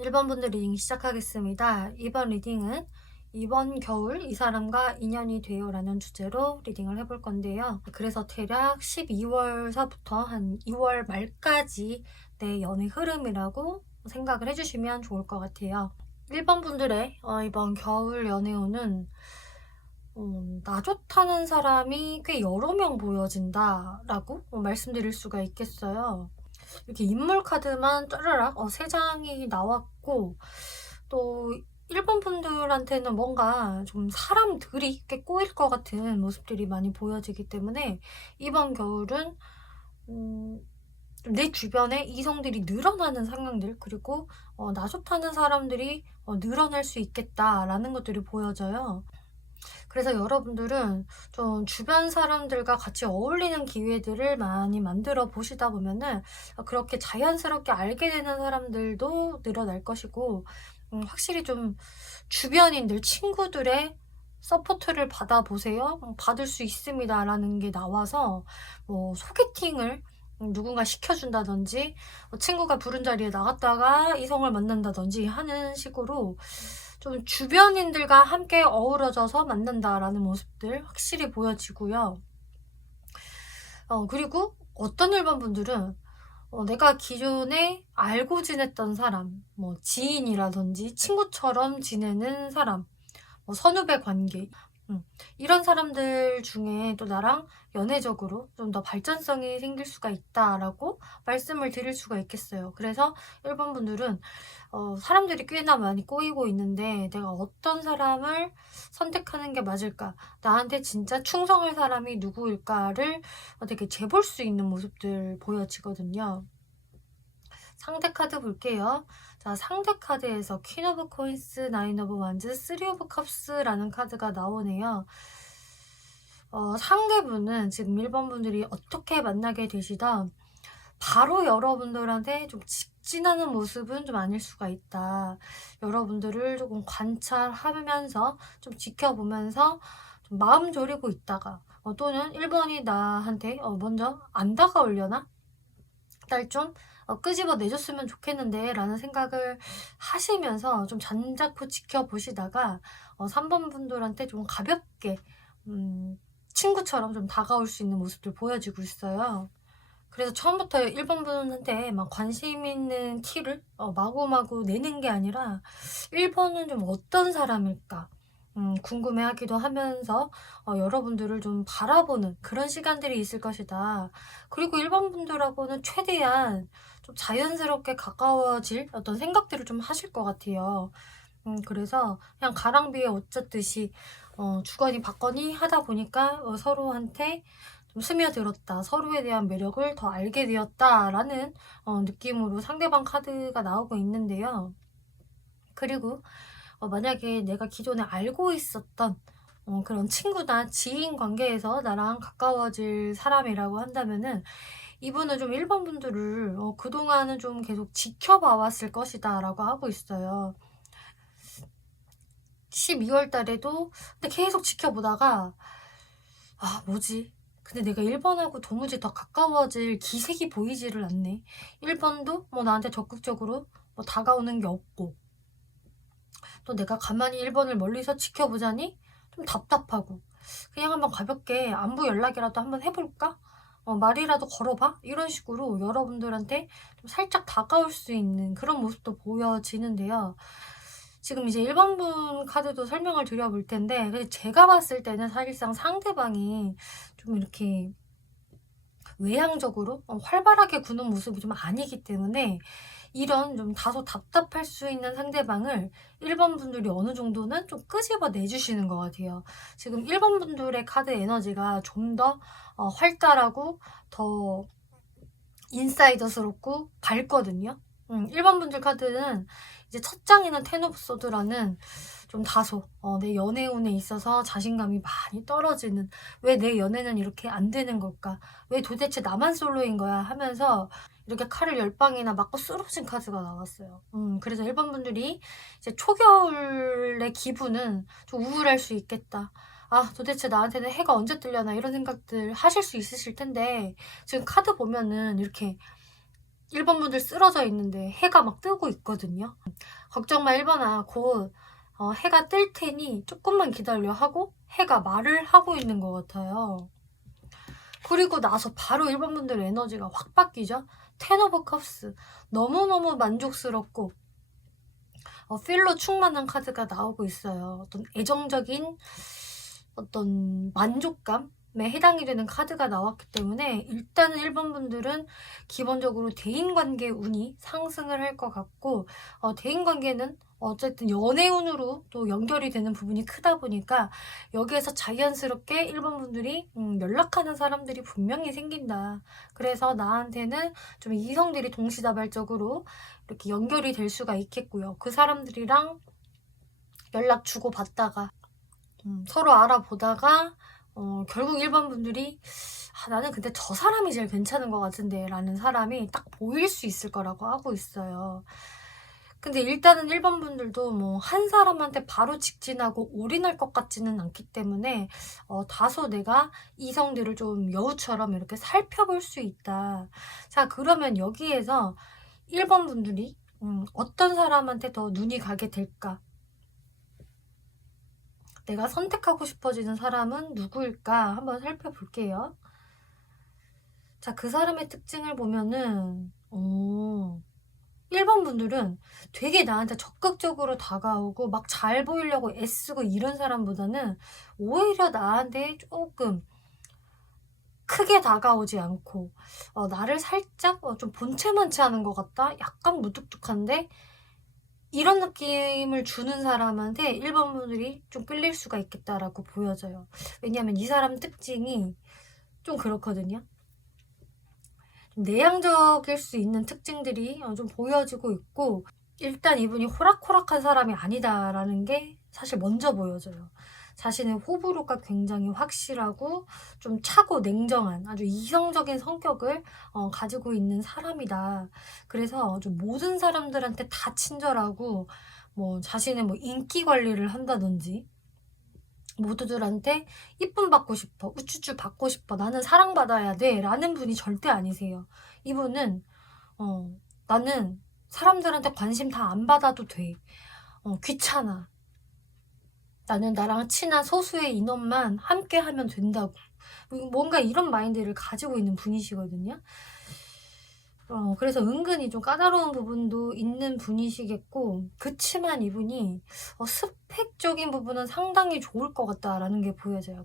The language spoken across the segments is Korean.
1번 분들 리딩 시작하겠습니다. 이번 리딩은 이번 겨울 이 사람과 인연이 돼요 라는 주제로 리딩을 해볼 건데요. 그래서 대략 12월서부터 한 2월 말까지 내 연애 흐름이라고 생각을 해주시면 좋을 것 같아요. 1번 분들의 이번 겨울 연애운은 나 좋다는 사람이 꽤 여러 명 보여진다 라고 말씀드릴 수가 있겠어요. 이렇게 인물 카드만 짜라락 3장이 나왔고, 또 1번 분들한테는 뭔가 좀 사람들이 꽤 꼬일 것 같은 모습들이 많이 보여지기 때문에 이번 겨울은 내 주변에 이성들이 늘어나는 상황들, 그리고 나 좋다는 사람들이 늘어날 수 있겠다라는 것들이 보여져요. 그래서 여러분들은 좀 주변 사람들과 같이 어울리는 기회들을 많이 만들어 보시다 보면은 그렇게 자연스럽게 알게 되는 사람들도 늘어날 것이고, 확실히 좀 주변인들, 친구들의 서포트를 받아보세요. 받을 수 있습니다. 라는 게 나와서 뭐 소개팅을 누군가 시켜준다든지, 친구가 부른 자리에 나갔다가 이성을 만난다든지 하는 식으로 좀 주변인들과 함께 어우러져서 만난다라는 모습들 확실히 보여지고요. 그리고 어떤 일반 분들은 내가 기존에 알고 지냈던 사람, 뭐 지인이라든지 친구처럼 지내는 사람, 뭐 선후배 관계, 이런 사람들 중에 또 나랑 연애적으로 좀 더 발전성이 생길 수가 있다라고 말씀을 드릴 수가 있겠어요. 그래서 1번 분들은 사람들이 꽤나 많이 꼬이고 있는데 내가 어떤 사람을 선택하는 게 맞을까? 나한테 진짜 충성할 사람이 누구일까를 되게 재볼 수 있는 모습들 보여지거든요. 상대 카드 볼게요. 자, 상대 카드에서 퀸 오브 코인스, 나인 오브 완즈, 쓰리 오브 컵스라는 카드가 나오네요. 상대분은 지금 1번 분들이 어떻게 만나게 되시던 바로 여러분들한테 좀 직진하는 모습은 좀 아닐 수가 있다. 여러분들을 조금 관찰하면서 좀 지켜보면서 좀 마음 졸이고 있다가 또는 1번이 나한테 먼저 안 다가오려나? 날 좀 끄집어 내줬으면 좋겠는데 라는 생각을 하시면서 좀 잔잡고 지켜보시다가 3번 분들한테 좀 가볍게 친구처럼 좀 다가올 수 있는 모습들 보여지고 있어요. 그래서 처음부터 1번 분한테 막 관심 있는 티를 마구마구 내는 게 아니라 1번은 좀 어떤 사람일까 궁금해하기도 하면서 여러분들을 좀 바라보는 그런 시간들이 있을 것이다. 그리고 1번 분들하고는 최대한 좀 자연스럽게 가까워질 어떤 생각들을 좀 하실 것 같아요. 그래서 그냥 가랑비에 옷 젖듯이 주거니 받거니 하다 보니까 서로한테 좀 스며들었다. 서로에 대한 매력을 더 알게 되었다라는 느낌으로 상대방 카드가 나오고 있는데요. 그리고 만약에 내가 기존에 알고 있었던 그런 친구나 지인 관계에서 나랑 가까워질 사람이라고 한다면은 이분은 좀 1번 분들을 그동안은 좀 계속 지켜봐 왔을 것이다 라고 하고 있어요. 12월 달에도 근데 계속 지켜보다가 뭐지? 근데 내가 1번하고 도무지 더 가까워질 기색이 보이지를 않네. 1번도 뭐 나한테 적극적으로 뭐 다가오는 게 없고 또 내가 가만히 1번을 멀리서 지켜보자니 좀 답답하고 그냥 한번 가볍게 안부 연락이라도 한번 해볼까? 말이라도 걸어봐? 이런 식으로 여러분들한테 좀 살짝 다가올 수 있는 그런 모습도 보여지는데요. 지금 이제 1번 분 카드도 설명을 드려볼 텐데 근데 제가 봤을 때는 사실상 상대방이 좀 이렇게 외향적으로 활발하게 구는 모습이 좀 아니기 때문에 이런 좀 다소 답답할 수 있는 상대방을 1번 분들이 어느 정도는 좀 끄집어 내주시는 것 같아요. 지금 1번 분들의 카드 에너지가 좀 더 활달하고 더 인사이더스럽고 밝거든요. 1번 분들 카드는 이제 첫 장에는 텐 오브 소드라는 좀 다소 내 연애운에 있어서 자신감이 많이 떨어지는 왜 내 연애는 이렇게 안 되는 걸까? 왜 도대체 나만 솔로인 거야? 하면서 이렇게 칼을 10방이나 맞고 쓰러진 카드가 나왔어요. 그래서 1번 분들이 이제 초겨울의 기분은 좀 우울할 수 있겠다. 도대체 나한테는 해가 언제 뜨려나 이런 생각들 하실 수 있으실 텐데 지금 카드 보면은 이렇게 1번 분들 쓰러져 있는데 해가 막 뜨고 있거든요. 걱정 마 1번아, 곧 해가 뜰 테니 조금만 기다려 하고 해가 말을 하고 있는 것 같아요. 그리고 나서 바로 1번 분들 에너지가 확 바뀌죠. 텐 오브 컵스, 너무너무 만족스럽고 필로 충만한 카드가 나오고 있어요. 어떤 애정적인 어떤 만족감에 해당이 되는 카드가 나왔기 때문에 일단은 1번 분들은 기본적으로 대인관계 운이 상승을 할 것 같고, 대인관계는 어쨌든 연애운으로 또 연결이 되는 부분이 크다 보니까 여기에서 자연스럽게 1번 분들이 연락하는 사람들이 분명히 생긴다. 그래서 나한테는 좀 이성들이 동시다발적으로 이렇게 연결이 될 수가 있겠고요. 그 사람들이랑 연락 주고받다가 서로 알아보다가 결국 1번 분들이 나는 근데 저 사람이 제일 괜찮은 것 같은데 라는 사람이 딱 보일 수 있을 거라고 하고 있어요. 근데 일단은 1번 분들도 뭐 한 사람한테 바로 직진하고 올인할 것 같지는 않기 때문에 다소 내가 이성들을 좀 여우처럼 이렇게 살펴볼 수 있다. 자, 그러면 여기에서 1번 분들이 어떤 사람한테 더 눈이 가게 될까? 내가 선택하고 싶어지는 사람은 누구일까? 한번 살펴볼게요. 자, 그 사람의 특징을 보면은 1번 분들은 되게 나한테 적극적으로 다가오고 막 잘 보이려고 애쓰고 이런 사람보다는 오히려 나한테 조금 크게 다가오지 않고 나를 살짝 좀 본체만치 하는 것 같다? 약간 무뚝뚝한데? 이런 느낌을 주는 사람한테 1번 분들이 좀 끌릴 수가 있겠다라고 보여져요. 왜냐하면 이 사람 특징이 좀 그렇거든요. 좀 내향적일 수 있는 특징들이 좀 보여지고 있고, 일단 이분이 호락호락한 사람이 아니다라는 게 사실 먼저 보여져요. 자신의 호불호가 굉장히 확실하고 좀 차고 냉정한 아주 이성적인 성격을 가지고 있는 사람이다. 그래서 좀 모든 사람들한테 다 친절하고 뭐 자신의 뭐 인기 관리를 한다든지 모두들한테 이쁨 받고 싶어, 우쭈쭈 받고 싶어, 나는 사랑받아야 돼 라는 분이 절대 아니세요. 이분은 나는 사람들한테 관심 다 안 받아도 돼. 귀찮아. 나는 나랑 친한 소수의 인원만 함께 하면 된다고. 뭔가 이런 마인드를 가지고 있는 분이시거든요. 그래서 은근히 좀 까다로운 부분도 있는 분이시겠고, 그치만 이분이 스펙적인 부분은 상당히 좋을 것 같다라는 게 보여져요.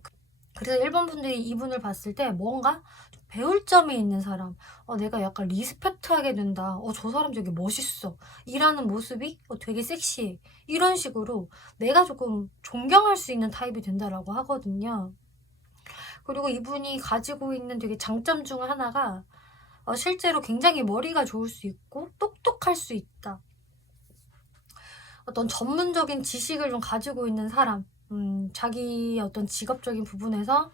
그래서 1번 분들이 이분을 봤을 때 뭔가 좀 배울 점이 있는 사람, 내가 약간 리스펙트하게 된다, 저 사람 되게 멋있어, 일하는 모습이 되게 섹시해, 이런 식으로 내가 조금 존경할 수 있는 타입이 된다라고 하거든요. 그리고 이분이 가지고 있는 되게 장점 중 하나가 실제로 굉장히 머리가 좋을 수 있고 똑똑할 수 있다. 어떤 전문적인 지식을 좀 가지고 있는 사람, 자기 어떤 직업적인 부분에서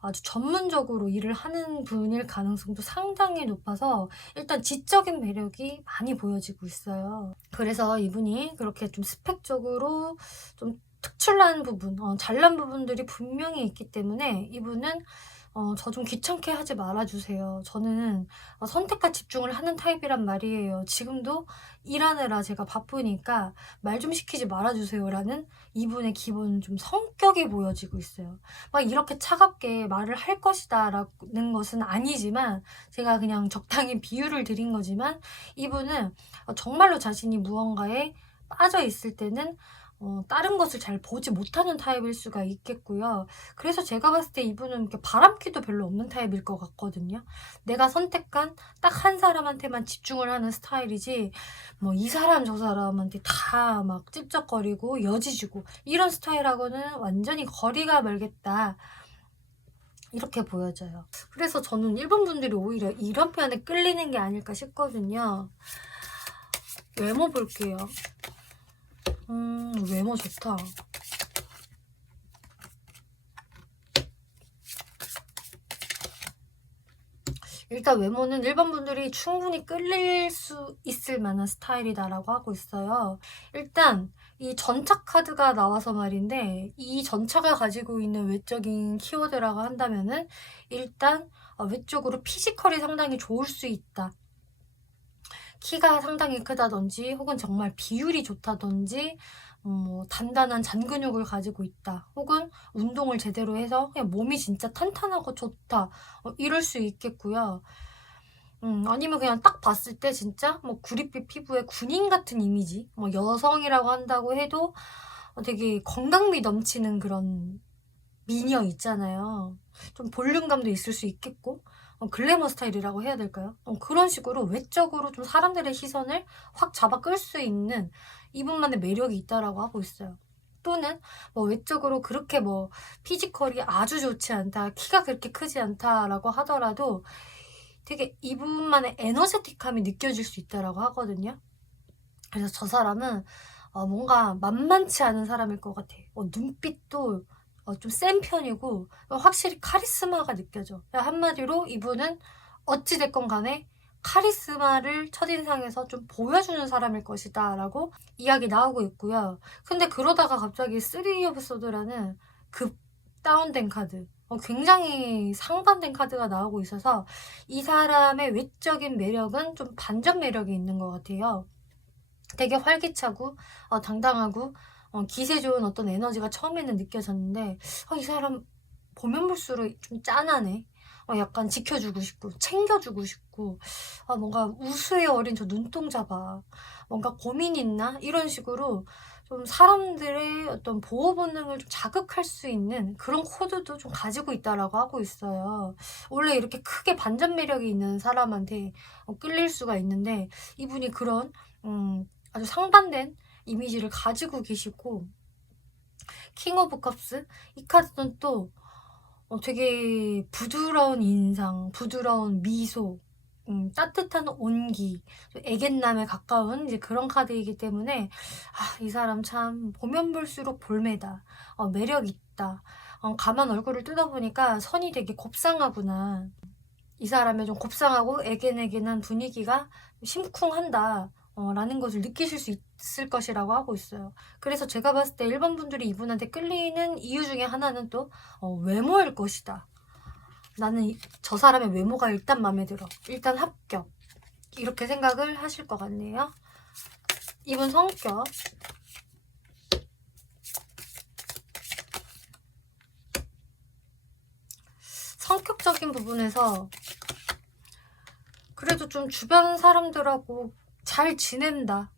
아주 전문적으로 일을 하는 분일 가능성도 상당히 높아서 일단 지적인 매력이 많이 보여지고 있어요. 그래서 이분이 그렇게 좀 스펙적으로 좀 특출난 부분, 잘난 부분들이 분명히 있기 때문에 이분은 저 좀 귀찮게 하지 말아주세요. 저는 선택과 집중을 하는 타입이란 말이에요. 지금도 일하느라 제가 바쁘니까 말 좀 시키지 말아주세요 라는 이분의 기본 좀 성격이 보여지고 있어요. 막 이렇게 차갑게 말을 할 것이다 라는 것은 아니지만, 제가 그냥 적당히 비유를 드린 거지만, 이분은 정말로 자신이 무언가에 빠져 있을 때는 다른 것을 잘 보지 못하는 타입일 수가 있겠고요. 그래서 제가 봤을 때 이분은 이렇게 바람기도 별로 없는 타입일 것 같거든요. 내가 선택한 딱 한 사람한테만 집중을 하는 스타일이지, 뭐 이 사람 저 사람한테 다 막 찝쩍거리고 여지주고 이런 스타일하고는 완전히 거리가 멀겠다, 이렇게 보여져요. 그래서 저는 1번 분들이 오히려 이런 편에 끌리는 게 아닐까 싶거든요. 외모 볼게요. 외모 좋다. 일단 외모는 1번 분들이 충분히 끌릴 수 있을 만한 스타일이다라고 하고 있어요. 일단 이 전차 카드가 나와서 말인데, 이 전차가 가지고 있는 외적인 키워드라고 한다면은 일단 외적으로 피지컬이 상당히 좋을 수 있다. 키가 상당히 크다든지 혹은 정말 비율이 좋다든지 뭐 단단한 잔근육을 가지고 있다 혹은 운동을 제대로 해서 그냥 몸이 진짜 탄탄하고 좋다 이럴 수 있겠고요. 아니면 그냥 딱 봤을 때 진짜 뭐 구릿빛 피부에 군인 같은 이미지, 뭐 여성이라고 한다고 해도 되게 건강미 넘치는 그런 미녀 있잖아요. 좀 볼륨감도 있을 수 있겠고 글래머 스타일이라고 해야 될까요? 그런 식으로 외적으로 좀 사람들의 시선을 확 잡아 끌 수 있는 이분만의 매력이 있다라고 하고 있어요. 또는 뭐 외적으로 그렇게 뭐 피지컬이 아주 좋지 않다, 키가 그렇게 크지 않다라고 하더라도 되게 이분만의 에너제틱함이 느껴질 수 있다라고 하거든요. 그래서 저 사람은 뭔가 만만치 않은 사람일 것 같아. 눈빛도 좀 센 편이고 확실히 카리스마가 느껴져. 한마디로 이분은 어찌됐건 간에 카리스마를 첫인상에서 좀 보여주는 사람일 것이다 라고 이야기 나오고 있고요. 근데 그러다가 갑자기 3 오브 소드라는 급 다운된 카드, 굉장히 상반된 카드가 나오고 있어서 이 사람의 외적인 매력은 좀 반전 매력이 있는 것 같아요. 되게 활기차고 당당하고 기세 좋은 어떤 에너지가 처음에는 느껴졌는데 이 사람 보면 볼수록 좀 짠하네. 약간 지켜주고 싶고 챙겨주고 싶고 뭔가 우수에 어린 저 눈동자 봐. 뭔가 고민 있나? 이런 식으로 좀 사람들의 어떤 보호 본능을 좀 자극할 수 있는 그런 코드도 좀 가지고 있다라고 하고 있어요. 원래 이렇게 크게 반전 매력이 있는 사람한테 끌릴 수가 있는데 이분이 그런 아주 상반된 이미지를 가지고 계시고, 킹 오브 컵스 이 카드는 또 되게 부드러운 인상, 부드러운 미소, 따뜻한 온기, 애견남에 가까운 이제 그런 카드이기 때문에 이 사람 참 보면 볼수록 볼매다, 매력 있다. 가만 얼굴을 뜯어보니까 선이 되게 곱상하구나. 이 사람의 좀 곱상하고 애견애견한 분위기가 심쿵한다 라는 것을 느끼실 수 있을 것이라고 하고 있어요. 그래서 제가 봤을 때 일반 분들이 이분한테 끌리는 이유 중에 하나는 또 외모일 것이다. 나는 저 사람의 외모가 일단 마음에 들어, 일단 합격, 이렇게 생각을 하실 것 같네요. 이분 성격, 성격적인 부분에서 그래도 좀 주변 사람들하고 잘 지낸다.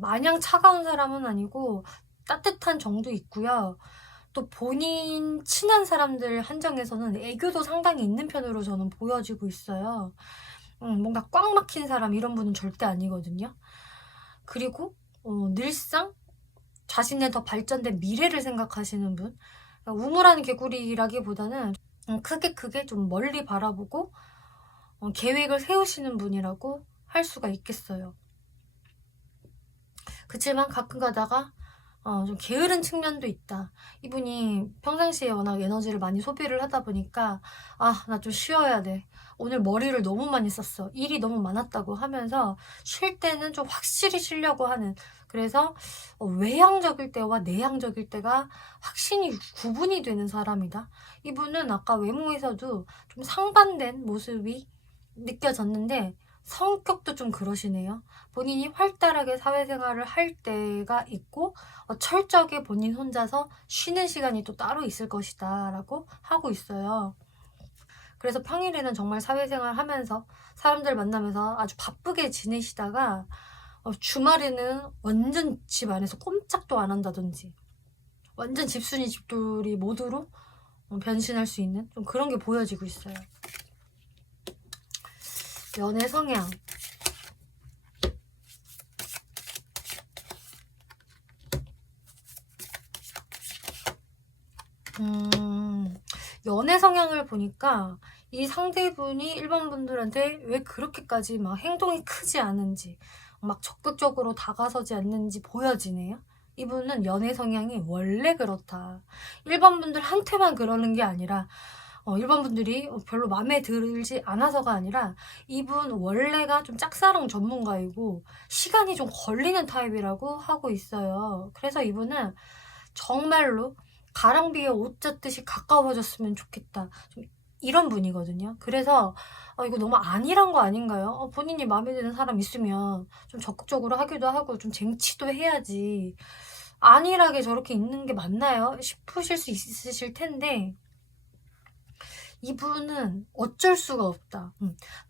마냥 차가운 사람은 아니고 따뜻한 정도 있고요. 또 본인 친한 사람들 한정에서는 애교도 상당히 있는 편으로 저는 보여지고 있어요. 뭔가 꽉 막힌 사람 이런 분은 절대 아니거든요. 그리고 늘상 자신의 더 발전된 미래를 생각하시는 분, 우물한 개구리라기보다는 크게 좀 멀리 바라보고 계획을 세우시는 분이라고 할 수가 있겠어요. 그치만 가끔 가다가 좀 게으른 측면도 있다. 이분이 평상시에 워낙 에너지를 많이 소비를 하다 보니까 나 좀 쉬어야 돼, 오늘 머리를 너무 많이 썼어, 일이 너무 많았다고 하면서 쉴 때는 좀 확실히 쉬려고 하는, 그래서 외향적일 때와 내향적일 때가 확실히 구분이 되는 사람이다. 이분은 아까 외모에서도 좀 상반된 모습이 느껴졌는데 성격도 좀 그러시네요. 본인이 활달하게 사회생활을 할 때가 있고 철저하게 본인 혼자서 쉬는 시간이 또 따로 있을 것이다 라고 하고 있어요. 그래서 평일에는 정말 사회생활 하면서 사람들 만나면서 아주 바쁘게 지내시다가 주말에는 완전 집 안에서 꼼짝도 안 한다든지 완전 집순이 집돌이 모드로 변신할 수 있는 좀 그런 게 보여지고 있어요. 연애 성향, 연애 성향을 보니까 이 상대분이 일반 분들한테 왜 그렇게까지 막 행동이 크지 않은지, 막 적극적으로 다가서지 않는지 보여지네요. 이분은 연애 성향이 원래 그렇다. 일반 분들한테만 그러는 게 아니라 일반 분들이 별로 마음에 들지 않아서가 아니라 이분 원래가 좀 짝사랑 전문가이고 시간이 좀 걸리는 타입이라고 하고 있어요. 그래서 이분은 정말로 가랑비에 옷 젖듯이 가까워졌으면 좋겠다, 좀 이런 분이거든요. 그래서 이거 너무 안일한 거 아닌가요? 본인이 마음에 드는 사람 있으면 좀 적극적으로 하기도 하고 좀 쟁취도 해야지 안일하게 저렇게 있는 게 맞나요? 싶으실 수 있으실 텐데 이분은 어쩔 수가 없다.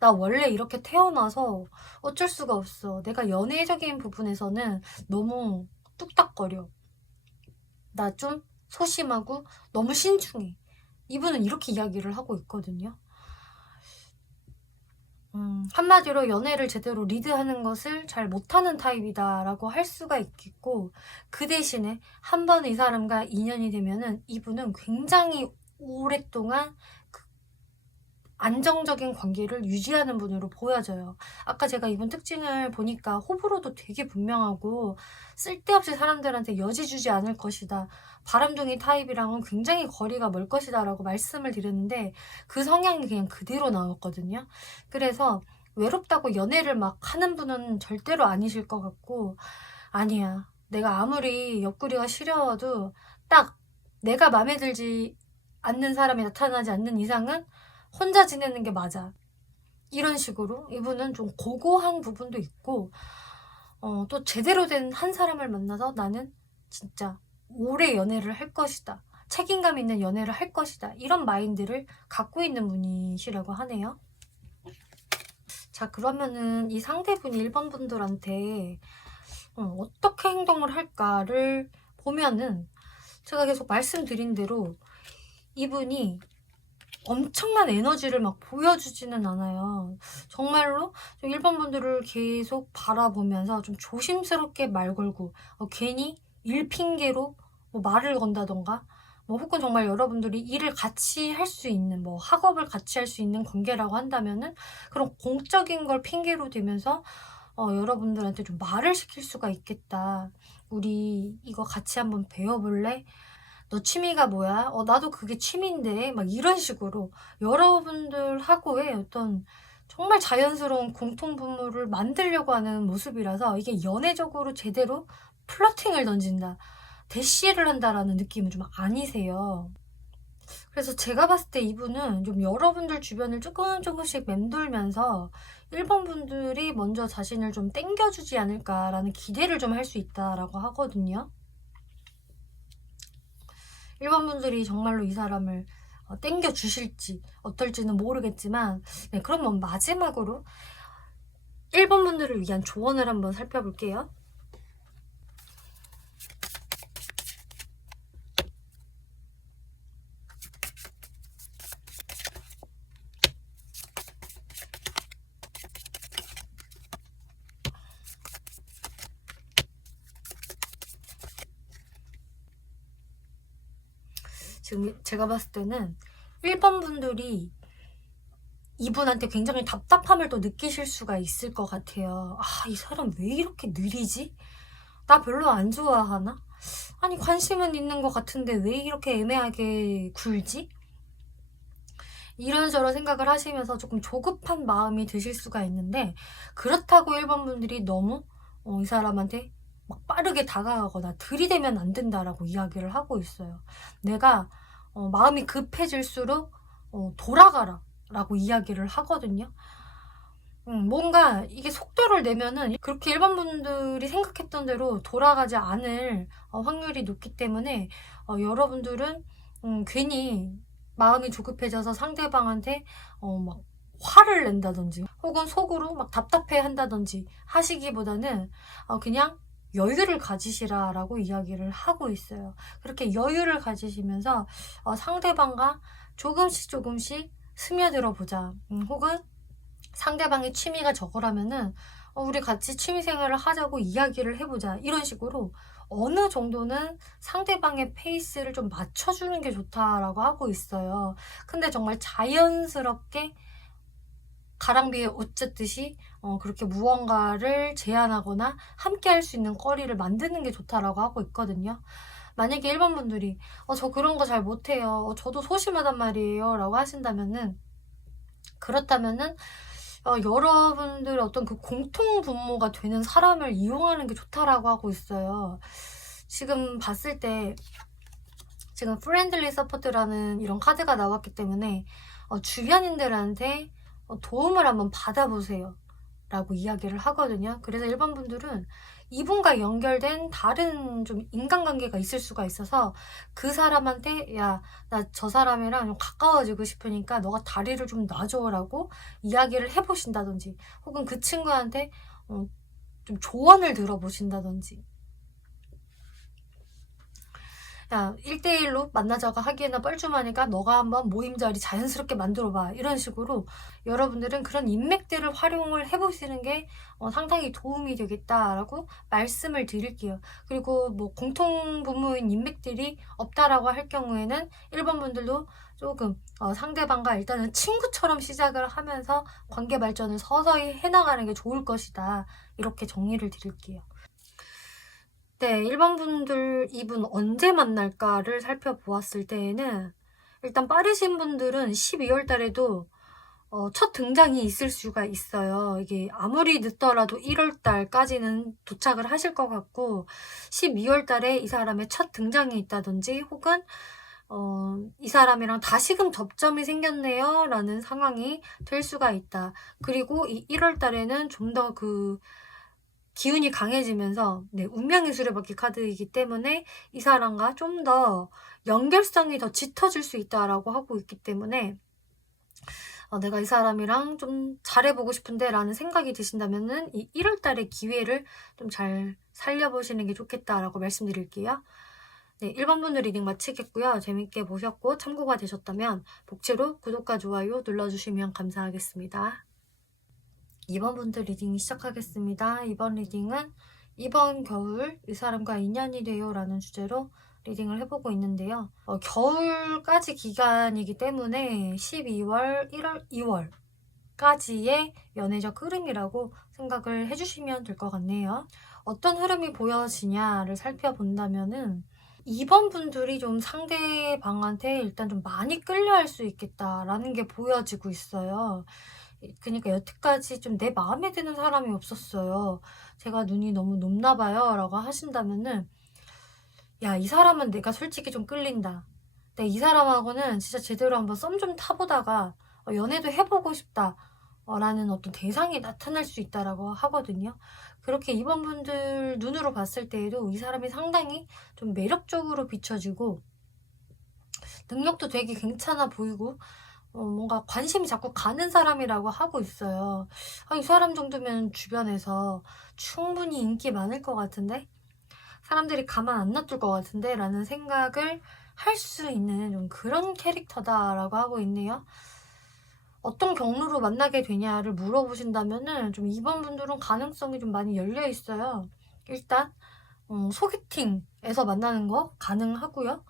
나 원래 이렇게 태어나서 어쩔 수가 없어. 내가 연애적인 부분에서는 너무 뚝딱거려. 나 좀 소심하고 너무 신중해. 이분은 이렇게 이야기를 하고 있거든요. 한마디로 연애를 제대로 리드하는 것을 잘 못하는 타입이다라고 할 수가 있겠고, 그 대신에 한 번 이 사람과 인연이 되면은 이분은 굉장히 오랫동안 그 안정적인 관계를 유지하는 분으로 보여져요. 아까 제가 이분 특징을 보니까 호불호도 되게 분명하고 쓸데없이 사람들한테 여지 주지 않을 것이다. 바람둥이 타입이랑은 굉장히 거리가 멀 것이다 라고 말씀을 드렸는데 그 성향이 그냥 그대로 나왔거든요. 그래서 외롭다고 연애를 막 하는 분은 절대로 아니실 것 같고, 아니야. 내가 아무리 옆구리가 시려워도 딱 내가 마음에 들지 않는 사람이 나타나지 않는 이상은 혼자 지내는 게 맞아. 이런 식으로 이분은 좀 고고한 부분도 있고, 또 제대로 된 한 사람을 만나서 나는 진짜 오래 연애를 할 것이다. 책임감 있는 연애를 할 것이다. 이런 마인드를 갖고 있는 분이시라고 하네요. 자, 그러면은 이 상대분이 1번 분들한테 어떻게 행동을 할까를 보면은 제가 계속 말씀드린 대로 이분이 엄청난 에너지를 막 보여주지는 않아요. 정말로 1번 분들을 계속 바라보면서 좀 조심스럽게 말 걸고 괜히 일 핑계로 뭐 말을 건다던가 혹은 정말 여러분들이 일을 같이 할 수 있는 학업을 같이 할 수 있는 관계라고 한다면은 그런 공적인 걸 핑계로 대면서 여러분들한테 좀 말을 시킬 수가 있겠다. 우리 이거 같이 한번 배워볼래? 너 취미가 뭐야? 나도 그게 취미인데 막 이런 식으로 여러분들하고의 어떤 정말 자연스러운 공통분모를 만들려고 하는 모습이라서 이게 연애적으로 제대로 플러팅을 던진다, 대시를 한다라는 느낌은 좀 아니세요. 그래서 제가 봤을 때 이분은 좀 여러분들 주변을 조금씩 맴돌면서 1번 분들이 먼저 자신을 좀 땡겨주지 않을까라는 기대를 좀 할 수 있다라고 하거든요. 1번 분들이 정말로 이 사람을 땡겨주실지 어떨지는 모르겠지만, 네, 그러면 마지막으로 1번 분들을 위한 조언을 한번 살펴볼게요. 지금 제가 봤을 때는 1번 분들이 이분한테 굉장히 답답함을 또 느끼실 수가 있을 것 같아요. 이 사람 왜 이렇게 느리지? 나 별로 안 좋아하나? 아니, 관심은 있는 것 같은데 왜 이렇게 애매하게 굴지? 이런저런 생각을 하시면서 조금 조급한 마음이 드실 수가 있는데, 그렇다고 1번 분들이 너무 이 사람한테 막 빠르게 다가가거나 들이대면 안 된다라고 이야기를 하고 있어요. 내가 마음이 급해질수록 돌아가라 라고 이야기를 하거든요. 뭔가 이게 속도를 내면은 그렇게 1번 분들이 생각했던 대로 돌아가지 않을 확률이 높기 때문에 여러분들은 괜히 마음이 조급해져서 상대방한테 막 화를 낸다든지 혹은 속으로 막 답답해 한다든지 하시기보다는 그냥 여유를 가지시라라고 이야기를 하고 있어요. 그렇게 여유를 가지시면서 상대방과 조금씩 스며들어 보자. 혹은 상대방의 취미가 저거라면은 우리 같이 취미생활을 하자고 이야기를 해보자. 이런 식으로 어느 정도는 상대방의 페이스를 좀 맞춰주는 게 좋다라고 하고 있어요. 근데 정말 자연스럽게 가랑비에 옷 젖듯이 그렇게 무언가를 제안하거나 함께 할 수 있는 거리를 만드는 게 좋다라고 하고 있거든요. 만약에 1번 분들이 저 그런 거 잘 못해요. 저도 소심하단 말이에요. 라고 하신다면은, 그렇다면은 여러분들의 어떤 그 공통 분모가 되는 사람을 이용하는 게 좋다라고 하고 있어요. 지금 봤을 때 지금 프렌들리 서포트라는 이런 카드가 나왔기 때문에 주변인들한테 도움을 한번 받아보세요 라고 이야기를 하거든요. 그래서 1번 분들은 이분과 연결된 다른 좀 인간관계가 있을 수가 있어서 그 사람한테 야, 나 저 사람이랑 좀 가까워지고 싶으니까 너가 다리를 좀 놔줘 라고 이야기를 해보신다든지, 혹은 그 친구한테 좀 조언을 들어보신다든지, 야, 1대1로 만나자고 하기에는 뻘쭘하니까 너가 한번 모임 자리 자연스럽게 만들어봐. 이런 식으로 여러분들은 그런 인맥들을 활용을 해보시는 게 상당히 도움이 되겠다라고 말씀을 드릴게요. 그리고 뭐 공통 분모인 인맥들이 없다라고 할 경우에는 1번 분들도 조금 상대방과 일단은 친구처럼 시작을 하면서 관계 발전을 서서히 해나가는 게 좋을 것이다. 이렇게 정리를 드릴게요. 네, 1번 분들 이분 언제 만날까를 살펴보았을 때에는 일단 빠르신 분들은 12월 달에도 첫 등장이 있을 수가 있어요. 이게 아무리 늦더라도 1월 달까지는 도착을 하실 것 같고, 12월 달에 이 사람의 첫 등장이 있다든지, 혹은 이 사람이랑 다시금 접점이 생겼네요 라는 상황이 될 수가 있다. 그리고 이 1월 달에는 좀 더 기운이 강해지면서, 네, 운명의 수레바퀴 카드이기 때문에 이 사람과 좀 더 연결성이 더 짙어질 수 있다라고 하고 있기 때문에 내가 이 사람이랑 좀 잘해보고 싶은데 라는 생각이 드신다면은 이 1월 달의 기회를 좀 잘 살려보시는 게 좋겠다라고 말씀드릴게요. 네, 1번 분들 리딩 마치겠고요. 재밌게 보셨고 참고가 되셨다면 복채로 구독과 좋아요 눌러주시면 감사하겠습니다. 2번 분들 리딩 시작하겠습니다. 이번 리딩은 이번 겨울 이 사람과 인연이 돼요 라는 주제로 리딩을 해보고 있는데요. 겨울까지 기간이기 때문에 12월, 1월, 2월까지의 연애적 흐름이라고 생각을 해주시면 될 것 같네요. 어떤 흐름이 보여지냐를 살펴본다면은 2번 분들이 좀 상대방한테 일단 좀 많이 끌려할 수 있겠다라는 게 보여지고 있어요. 그러니까 여태까지 좀 내 마음에 드는 사람이 없었어요. 제가 눈이 너무 높나 봐요 라고 하신다면은, 야, 이 사람은 내가 솔직히 좀 끌린다. 근데 이 사람하고는 진짜 제대로 한번 썸 좀 타보다가 연애도 해보고 싶다 라는 어떤 대상이 나타날 수 있다라고 하거든요. 그렇게 2번 분들 눈으로 봤을 때에도 이 사람이 상당히 좀 매력적으로 비춰지고 능력도 되게 괜찮아 보이고 뭔가 관심이 자꾸 가는 사람이라고 하고 있어요. 이 사람 정도면 주변에서 충분히 인기 많을 것 같은데? 사람들이 가만 안 놔둘 것 같은데? 라는 생각을 할 수 있는 좀 그런 캐릭터다라고 하고 있네요. 어떤 경로로 만나게 되냐를 물어보신다면은 좀 2번 분들은 가능성이 좀 많이 열려 있어요. 일단 소개팅에서 만나는 거 가능하고요.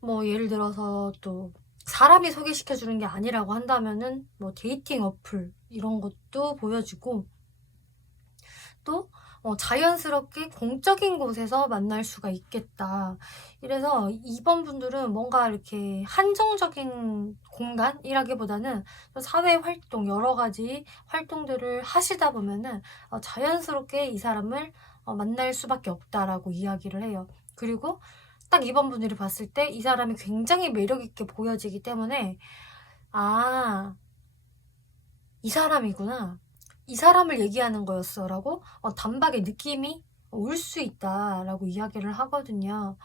뭐 예를 들어서 또 사람이 소개시켜주는 게 아니라고 한다면은 뭐 데이팅 어플 이런 것도 보여지고, 또 자연스럽게 공적인 곳에서 만날 수가 있겠다. 이래서 2번 분들은 뭔가 이렇게 한정적인 공간이라기보다는 사회 활동, 여러 가지 활동들을 하시다 보면은 자연스럽게 이 사람을 만날 수밖에 없다라고 이야기를 해요. 그리고 딱 2번 분들이 봤을 때 이 사람이 굉장히 매력있게 보여지기 때문에, 아, 이 사람이구나. 이 사람을 얘기하는 거였어 라고 단박에 느낌이 올 수 있다 라고 이야기를 하거든요.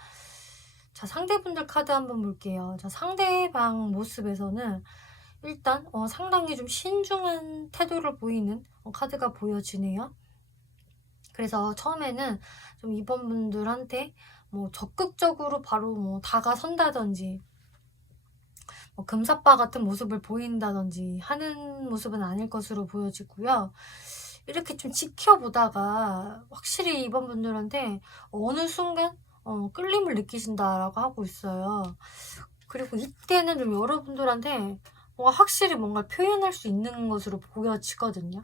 자, 상대분들 카드 한번 볼게요. 자, 상대방 모습에서는 일단 상당히 좀 신중한 태도를 보이는 카드가 보여지네요. 그래서 처음에는 좀 2번 분들한테 뭐 적극적으로 바로 뭐 다가선다든지 금사빠 같은 모습을 보인다든지 하는 모습은 아닐 것으로 보여지고요. 이렇게 좀 지켜보다가 확실히 이번 분들한테 어느 순간 끌림을 느끼신다라고 하고 있어요. 그리고 이때는 좀 여러분들한테 확실히 뭔가 표현할 수 있는 것으로 보여지거든요.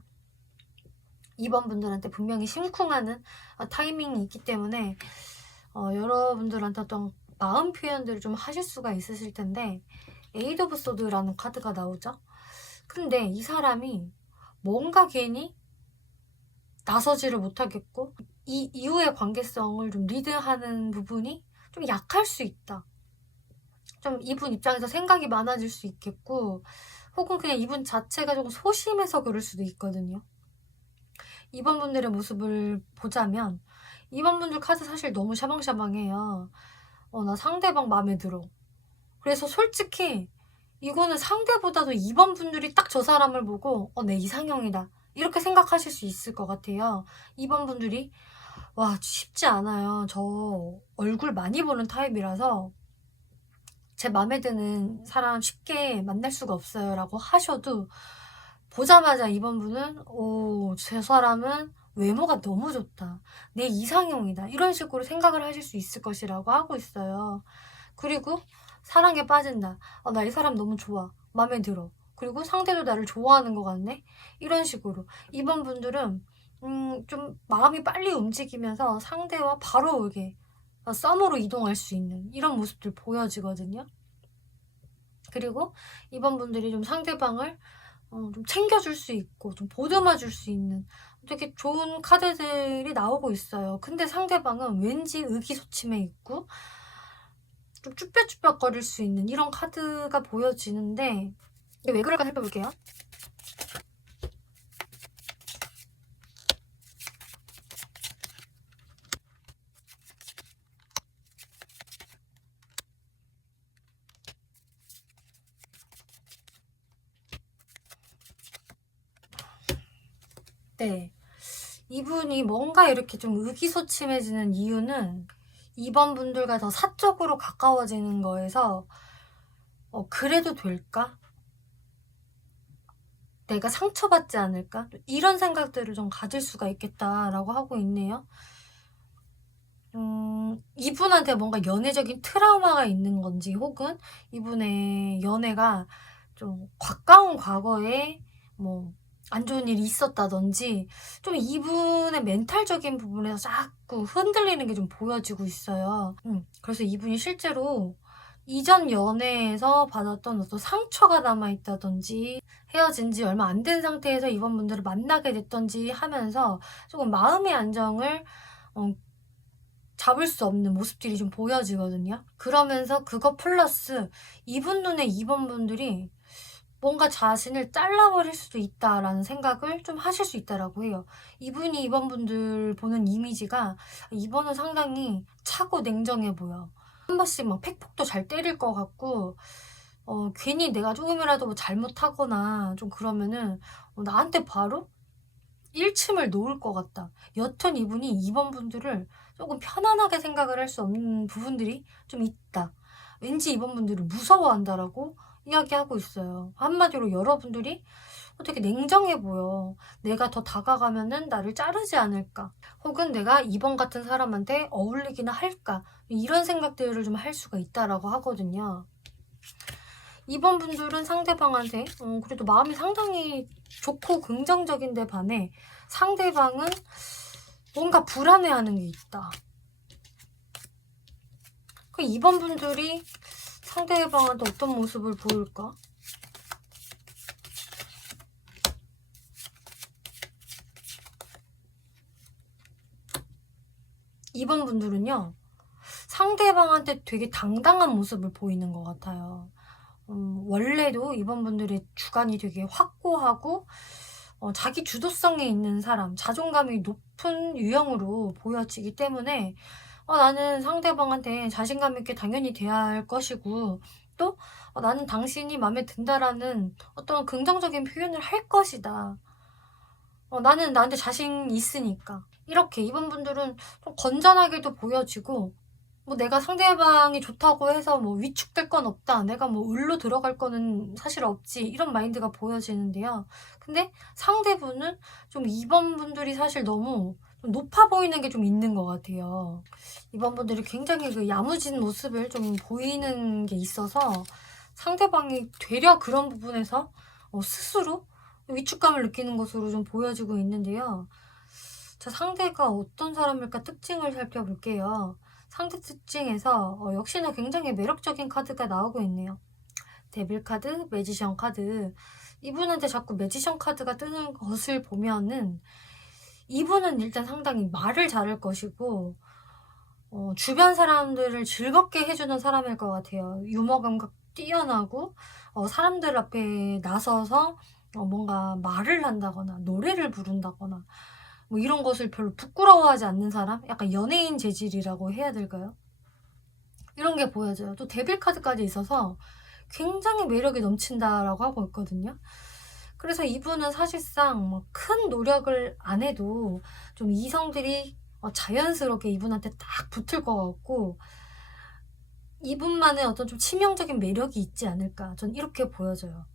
2번 분들한테 분명히 심쿵하는 타이밍이 있기 때문에 여러분들한테 어떤 마음 표현들을 좀 하실 수가 있으실 텐데, 에이드 오브 소드라는 카드가 나오죠. 근데 이 사람이 뭔가 괜히 나서지를 못하겠고 이 이후의 관계성을 좀 리드하는 부분이 좀 약할 수 있다. 좀 이분 입장에서 생각이 많아질 수 있겠고, 혹은 그냥 이분 자체가 조금 소심해서 그럴 수도 있거든요. 2번 분들의 모습을 보자면, 2번 분들 카드 사실 너무 샤방샤방해요. 나 상대방 마음에 들어. 그래서 솔직히 이거는 상대보다도 2번 분들이 딱 저 사람을 보고 내 이상형이다 이렇게 생각하실 수 있을 것 같아요. 2번 분들이 와 쉽지 않아요. 저 얼굴 많이 보는 타입이라서 제 마음에 드는 사람 쉽게 만날 수가 없어요 라고 하셔도, 보자마자 2번 분은 저 사람은 외모가 너무 좋다, 내 이상형이다, 이런 식으로 생각을 하실 수 있을 것이라고 하고 있어요. 그리고 사랑에 빠진다. 나 이 사람 너무 좋아, 마음에 들어, 그리고 상대도 나를 좋아하는 것 같네, 이런 식으로 2번 분들은 좀 마음이 빨리 움직이면서 상대와 바로 이게 썸으로 이동할 수 있는 이런 모습들 보여지거든요. 그리고 2번 분들이 좀 상대방을 좀 챙겨줄 수 있고 좀 보듬어 줄 수 있는 되게 좋은 카드들이 나오고 있어요. 근데 상대방은 왠지 의기소침해 있고 좀 쭈뼛쭈뼛거릴 수 있는 이런 카드가 보여지는데, 이게 왜 그럴까 살펴볼게요. 네. 이분이 뭔가 이렇게 좀 의기소침해지는 이유는 2번 분들과 더 사적으로 가까워지는 거에서 그래도 될까? 내가 상처받지 않을까? 이런 생각들을 좀 가질 수가 있겠다라고 하고 있네요. 이분한테 뭔가 연애적인 트라우마가 있는 건지, 혹은 이분의 연애가 좀 가까운 과거에 뭐 안 좋은 일이 있었다든지, 좀 이분의 멘탈적인 부분에서 자꾸 흔들리는 게 좀 보여지고 있어요. 그래서 이분이 실제로 이전 연애에서 받았던 어떤 상처가 남아있다든지, 헤어진 지 얼마 안 된 상태에서 이번 분들을 만나게 됐던지 하면서 조금 마음의 안정을 어, 잡을 수 없는 모습들이 좀 보여지거든요. 그러면서 그거 플러스 이분 눈에 2번 분들이 뭔가 자신을 잘라버릴 수도 있다라는 생각을 좀 하실 수 있다라고 해요. 이분이 2번 분들 보는 이미지가, 2번은 상당히 차고 냉정해 보여. 한 번씩 막 팩폭도 잘 때릴 것 같고, 괜히 내가 조금이라도 뭐 잘못하거나 좀 그러면은 나한테 바로 일침을 놓을 것 같다. 여튼 이분이 2번 분들을 조금 편안하게 생각을 할 수 없는 부분들이 좀 있다. 왠지 2번 분들을 무서워한다라고 이야기하고 있어요. 한마디로 여러분들이 되게 냉정해 보여. 내가 더 다가가면은 나를 자르지 않을까? 혹은 내가 2번 같은 사람한테 어울리기나 할까? 이런 생각들을 좀 할 수가 있다라고 하거든요. 2번 분들은 상대방한테 그래도 마음이 상당히 좋고 긍정적인데 반해 상대방은 뭔가 불안해하는 게 있다. 그 2번 분들이 상대방한테 어떤 모습을 보일까? 이번 분들은요, 상대방한테 되게 당당한 모습을 보이는 것 같아요. 원래도 이번 분들의 주관이 되게 확고하고 자기 주도성에 있는 사람, 자존감이 높은 유형으로 보여지기 때문에 나는 상대방한테 자신감 있게 당연히 대할 것이고, 또 나는 당신이 마음에 든다라는 어떤 긍정적인 표현을 할 것이다. 나는 나한테 자신 있으니까. 이렇게 이번 분들은 좀 건전하게도 보여지고, 뭐 내가 상대방이 좋다고 해서 뭐 위축될 건 없다, 내가 뭐 을로 들어갈 거는 사실 없지, 이런 마인드가 보여지는데요. 근데 상대분은 좀 2번 분들이 사실 너무 좀 높아 보이는 게 좀 있는 것 같아요. 2번 분들이 굉장히 그 야무진 모습을 좀 보이는 게 있어서 상대방이 되려 그런 부분에서 스스로 위축감을 느끼는 것으로 좀 보여지고 있는데요. 자, 상대가 어떤 사람일까 특징을 살펴볼게요. 상대 특징에서 역시나 굉장히 매력적인 카드가 나오고 있네요. 데빌 카드, 매지션 카드. 이분한테 자꾸 매지션 카드가 뜨는 것을 보면은 이분은 일단 상당히 말을 잘할 것이고, 주변 사람들을 즐겁게 해주는 사람일 것 같아요. 유머 감각 뛰어나고 사람들 앞에 나서서 뭔가 말을 한다거나 노래를 부른다거나 뭐 이런 것을 별로 부끄러워하지 않는 사람? 약간 연예인 재질이라고 해야 될까요? 이런 게 보여져요. 또 데빌 카드까지 있어서 굉장히 매력이 넘친다라고 하고 있거든요. 그래서 이분은 사실상 뭐 큰 노력을 안 해도 좀 이성들이 자연스럽게 이분한테 딱 붙을 것 같고, 이분만의 어떤 좀 치명적인 매력이 있지 않을까, 전 이렇게 보여져요.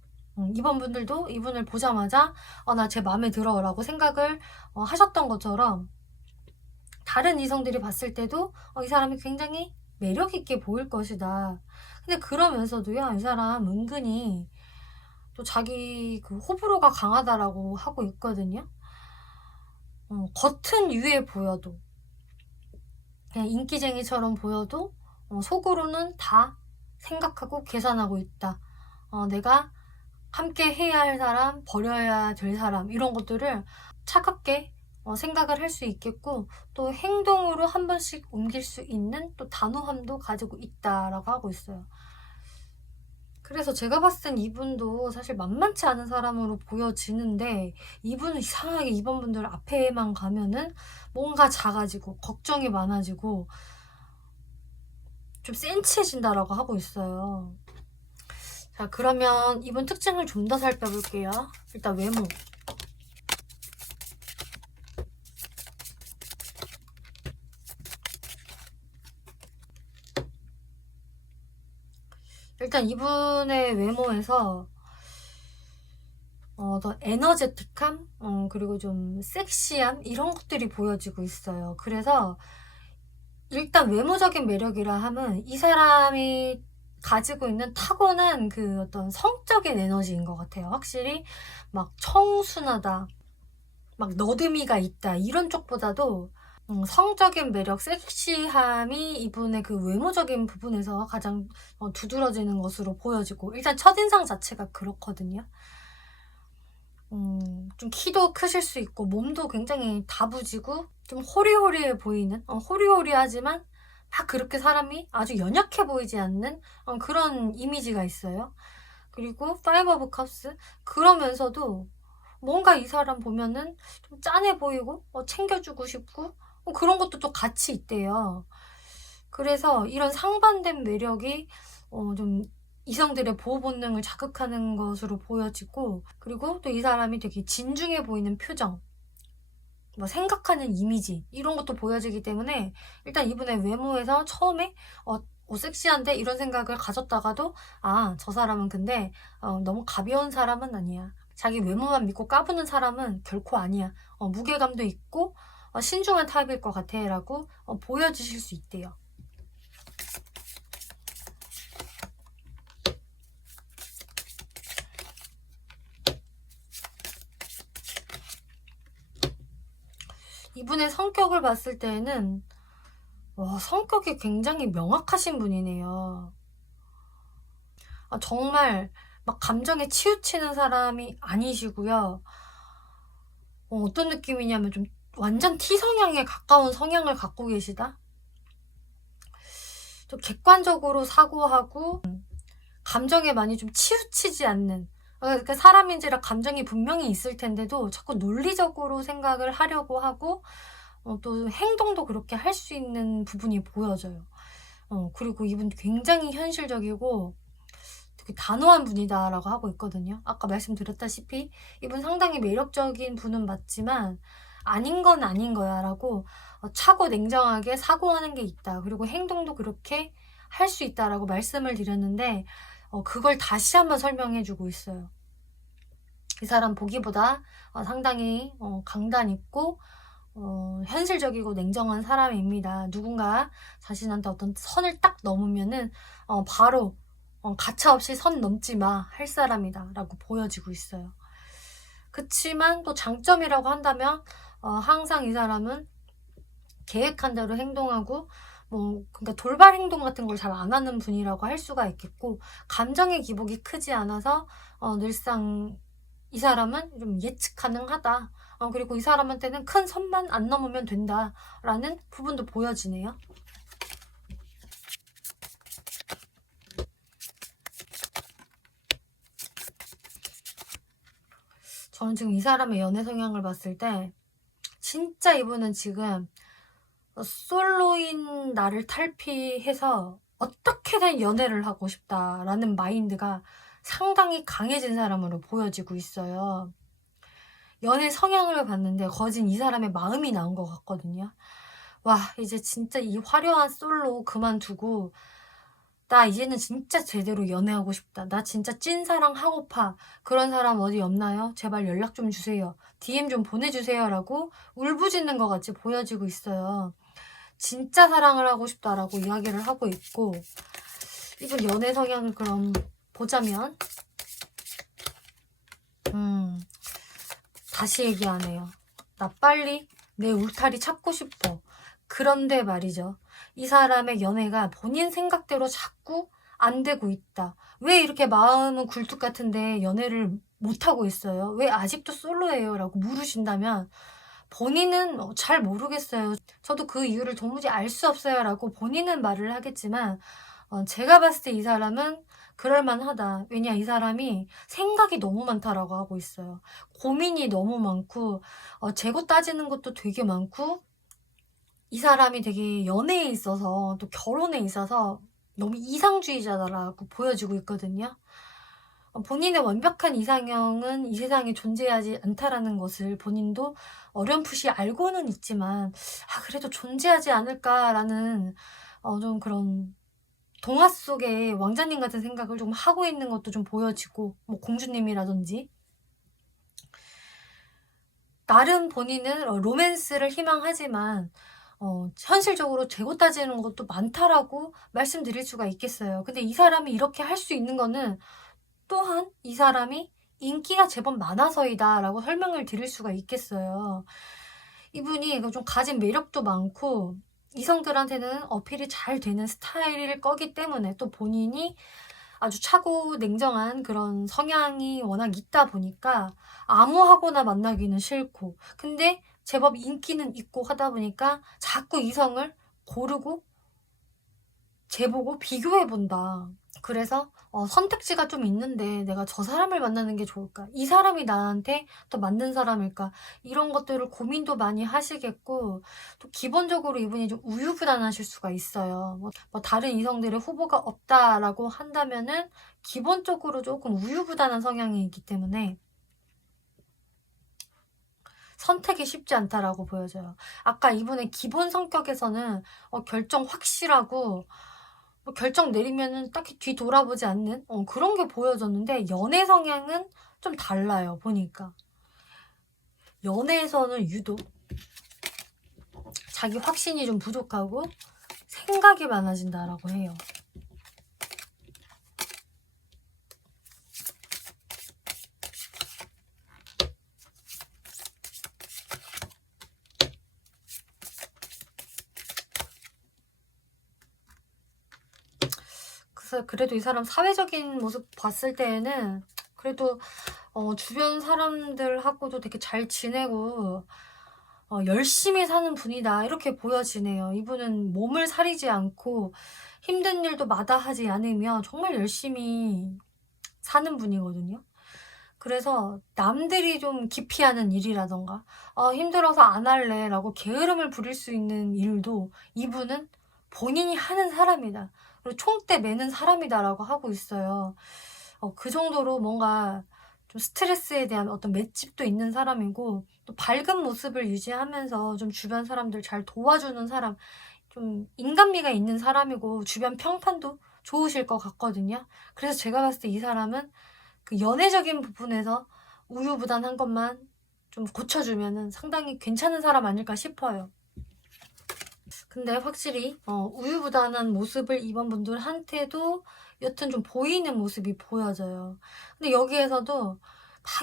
이번 분들도 이분을 보자마자 나 제 마음에 들어 라고 생각을 하셨던 것처럼, 다른 이성들이 봤을 때도 이 사람이 굉장히 매력 있게 보일 것이다. 근데 그러면서도요, 이 사람 은근히 또 자기 그 호불호가 강하다라고 하고 있거든요. 겉은 유해 보여도, 그냥 인기쟁이처럼 보여도 속으로는 다 생각하고 계산하고 있다. 내가 함께 해야 할 사람, 버려야 될 사람, 이런 것들을 차갑게 생각을 할 수 있겠고, 또 행동으로 한 번씩 옮길 수 있는 또 단호함도 가지고 있다라고 하고 있어요. 그래서 제가 봤을 땐 이분도 사실 만만치 않은 사람으로 보여지는데, 이분은 이상하게 이번 분들 앞에만 가면은 뭔가 작아지고 걱정이 많아지고 좀 센치해진다라고 하고 있어요. 자, 그러면 이분 특징을 좀 더 살펴볼게요. 일단 외모. 일단 이분의 외모에서 더 에너제틱함, 그리고 좀 섹시함, 이런 것들이 보여지고 있어요. 그래서 일단 외모적인 매력이라 하면 이 사람이 가지고 있는 타고난 그 어떤 성적인 에너지인 것 같아요. 확실히 막 청순하다, 막 너드미가 있다, 이런 쪽보다도 성적인 매력, 섹시함이 이분의 그 외모적인 부분에서 가장 두드러지는 것으로 보여지고, 일단 첫인상 자체가 그렇거든요. 좀 키도 크실 수 있고 몸도 굉장히 다부지고 좀 호리호리해 보이는, 호리호리하지만 막 그렇게 사람이 아주 연약해 보이지 않는 그런 이미지가 있어요. 그리고 파이브 오브 컵스, 그러면서도 뭔가 이 사람 보면은 좀 짠해 보이고 챙겨주고 싶고 그런 것도 또 같이 있대요. 그래서 이런 상반된 매력이 좀 이성들의 보호 본능을 자극하는 것으로 보여지고, 그리고 또 이 사람이 되게 진중해 보이는 표정, 뭐 생각하는 이미지, 이런 것도 보여지기 때문에 일단 이분의 외모에서 처음에 섹시한데 이런 생각을 가졌다가도 저 사람은 근데 너무 가벼운 사람은 아니야, 자기 외모만 믿고 까부는 사람은 결코 아니야, 무게감도 있고 신중한 타입일 것 같아 라고 보여주실 수 있대요. 이분의 성격을 봤을 때는 성격이 굉장히 명확하신 분이네요. 정말 막 감정에 치우치는 사람이 아니시고요. 어떤 느낌이냐면 좀 완전 T성향에 가까운 성향을 갖고 계시다? 좀 객관적으로 사고하고 감정에 많이 좀 치우치지 않는, 그러니까 사람인지라 감정이 분명히 있을 텐데도 자꾸 논리적으로 생각을 하려고 하고 또 행동도 그렇게 할 수 있는 부분이 보여져요. 그리고 이분 굉장히 현실적이고 되게 단호한 분이다라고 하고 있거든요. 아까 말씀드렸다시피 이분 상당히 매력적인 분은 맞지만 아닌 건 아닌 거야 라고 차고 냉정하게 사고하는 게 있다. 그리고 행동도 그렇게 할 수 있다라고 말씀을 드렸는데 그걸 다시 한번 설명해 주고 있어요. 이 사람 보기보다 상당히 강단 있고 현실적이고 냉정한 사람입니다. 누군가 자신한테 어떤 선을 딱 넘으면은 바로 가차없이 선 넘지 마 할 사람이다 라고 보여지고 있어요. 그치만 또 장점이라고 한다면 항상 이 사람은 계획한 대로 행동하고 그러니까 돌발 행동 같은 걸 잘 안 하는 분이라고 할 수가 있겠고, 감정의 기복이 크지 않아서 늘상 이 사람은 좀 예측 가능하다. 그리고 이 사람한테는 큰 선만 안 넘으면 된다라는 부분도 보여지네요. 저는 지금 이 사람의 연애 성향을 봤을 때 진짜 이분은 지금 솔로인 나를 탈피해서 어떻게든 연애를 하고 싶다라는 마인드가 상당히 강해진 사람으로 보여지고 있어요. 연애 성향을 봤는데 거진 이 사람의 마음이 나온 것 같거든요. 와, 이제 진짜 이 화려한 솔로 그만두고 나 이제는 진짜 제대로 연애하고 싶다. 나 진짜 찐사랑 하고파. 그런 사람 어디 없나요? 제발 연락 좀 주세요. DM 좀 보내주세요. 라고 울부짖는 것 같이 보여지고 있어요. 진짜 사랑을 하고 싶다라고 이야기를 하고 있고, 이분 연애 성향을 그럼 보자면 다시 얘기하네요. 나 빨리 내 울타리 찾고 싶어. 그런데 말이죠. 이 사람의 연애가 본인 생각대로 자꾸 안 되고 있다. 왜 이렇게 마음은 굴뚝 같은데 연애를 못하고 있어요? 왜 아직도 솔로예요? 라고 물으신다면 본인은 잘 모르겠어요. 저도 그 이유를 도무지 알 수 없어요. 라고 본인은 말을 하겠지만 제가 봤을 때 이 사람은 그럴만하다. 왜냐, 이 사람이 생각이 너무 많다라고 하고 있어요. 고민이 너무 많고 재고 따지는 것도 되게 많고, 이 사람이 되게 연애에 있어서 또 결혼에 있어서 너무 이상주의자라고 보여지고 있거든요. 본인의 완벽한 이상형은 이 세상에 존재하지 않다라는 것을 본인도 어렴풋이 알고는 있지만 그래도 존재하지 않을까라는 좀 그런 동화 속의 왕자님 같은 생각을 좀 하고 있는 것도 좀 보여지고, 뭐 공주님이라든지 나름 본인은 로맨스를 희망하지만 현실적으로 재고 따지는 것도 많다라고 말씀드릴 수가 있겠어요. 근데 이 사람이 이렇게 할 수 있는 거는 또한 이 사람이 인기가 제법 많아서이다 라고 설명을 드릴 수가 있겠어요. 이분이 좀 가진 매력도 많고 이성들한테는 어필이 잘 되는 스타일일 거기 때문에, 또 본인이 아주 차고 냉정한 그런 성향이 워낙 있다 보니까 아무하고나 만나기는 싫고, 근데 제법 인기는 있고 하다 보니까 자꾸 이성을 고르고 재보고 비교해본다. 그래서 선택지가 좀 있는데 내가 저 사람을 만나는 게 좋을까? 이 사람이 나한테 더 맞는 사람일까? 이런 것들을 고민도 많이 하시겠고, 또 기본적으로 이분이 좀 우유부단하실 수가 있어요. 뭐 다른 이성들의 후보가 없다라고 한다면은 기본적으로 조금 우유부단한 성향이 있기 때문에 선택이 쉽지 않다라고 보여져요. 아까 이분의 기본 성격에서는 결정 확실하고 결정 내리면은 딱히 뒤 돌아보지 않는 그런 게 보여졌는데, 연애 성향은 좀 달라요. 보니까 연애에서는 유독 자기 확신이 좀 부족하고 생각이 많아진다라고 해요. 그래도 이 사람 사회적인 모습 봤을 때에는 그래도 주변 사람들하고도 되게 잘 지내고 열심히 사는 분이다 이렇게 보여지네요. 이분은 몸을 사리지 않고 힘든 일도 마다하지 않으며 정말 열심히 사는 분이거든요. 그래서 남들이 좀 기피하는 일이라던가 힘들어서 안 할래 라고 게으름을 부릴 수 있는 일도 이분은 본인이 하는 사람이다. 그리고 총대 매는 사람이다 라고 하고 있어요. 그 정도로 뭔가 좀 스트레스에 대한 어떤 맷집도 있는 사람이고, 또 밝은 모습을 유지하면서 좀 주변 사람들 잘 도와주는 사람, 좀 인간미가 있는 사람이고 주변 평판도 좋으실 것 같거든요. 그래서 제가 봤을 때 이 사람은 그 연애적인 부분에서 우유부단한 것만 좀 고쳐주면은 상당히 괜찮은 사람 아닐까 싶어요. 근데 확실히 우유부단한 모습을 이번 분들한테도 여튼 좀 보이는 모습이 보여져요. 근데 여기에서도 막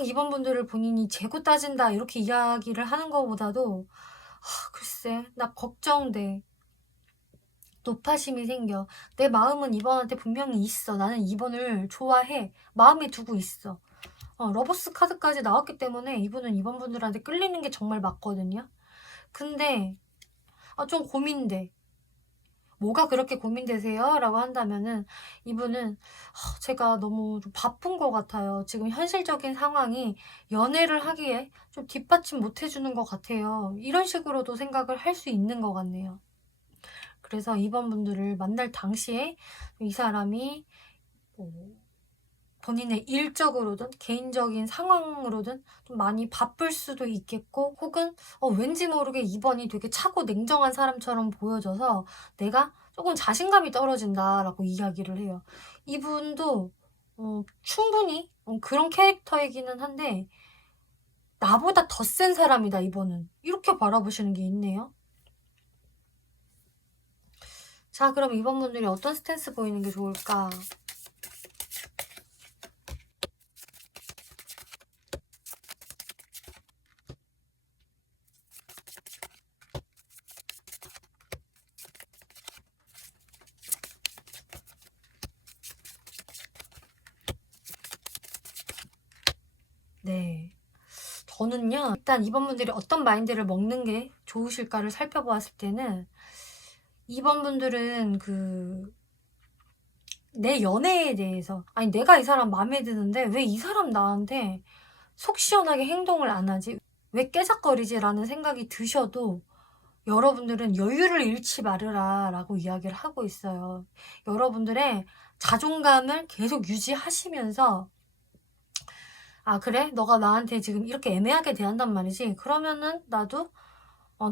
이번 분들을 본인이 재고 따진다 이렇게 이야기를 하는 것보다도 글쎄 나 걱정돼. 노파심이 생겨. 내 마음은 이번한테 분명히 있어. 나는 이번을 좋아해. 마음에 두고 있어. 러버스 카드까지 나왔기 때문에 이분은 이번 분들한테 끌리는 게 정말 맞거든요. 근데 좀 고민돼. 뭐가 그렇게 고민되세요? 라고 한다면은 이분은 제가 너무 좀 바쁜 것 같아요. 지금 현실적인 상황이 연애를 하기에 좀 뒷받침 못 해주는 것 같아요. 이런 식으로도 생각을 할 수 있는 것 같네요. 그래서 이번 분들을 만날 당시에 이 사람이 뭐 본인의 일적으로든 개인적인 상황으로든 좀 많이 바쁠 수도 있겠고, 혹은 왠지 모르게 이번이 되게 차고 냉정한 사람처럼 보여져서 내가 조금 자신감이 떨어진다라고 이야기를 해요. 이분도 충분히 그런 캐릭터이기는 한데 나보다 더 센 사람이다 이번은, 이렇게 바라보시는 게 있네요. 자, 그럼 이번 분들이 어떤 스탠스 보이는 게 좋을까? 네. 저는요, 일단 이번 분들이 어떤 마인드를 먹는 게 좋으실까를 살펴보았을 때는, 이번 분들은 내 연애에 대해서, 아니 내가 이 사람 마음에 드는데 왜 이 사람 나한테 속 시원하게 행동을 안 하지? 왜 깨작거리지? 라는 생각이 드셔도 여러분들은 여유를 잃지 말으라 라고 이야기를 하고 있어요. 여러분들의 자존감을 계속 유지하시면서, 아 그래? 너가 나한테 지금 이렇게 애매하게 대한단 말이지? 그러면은 나도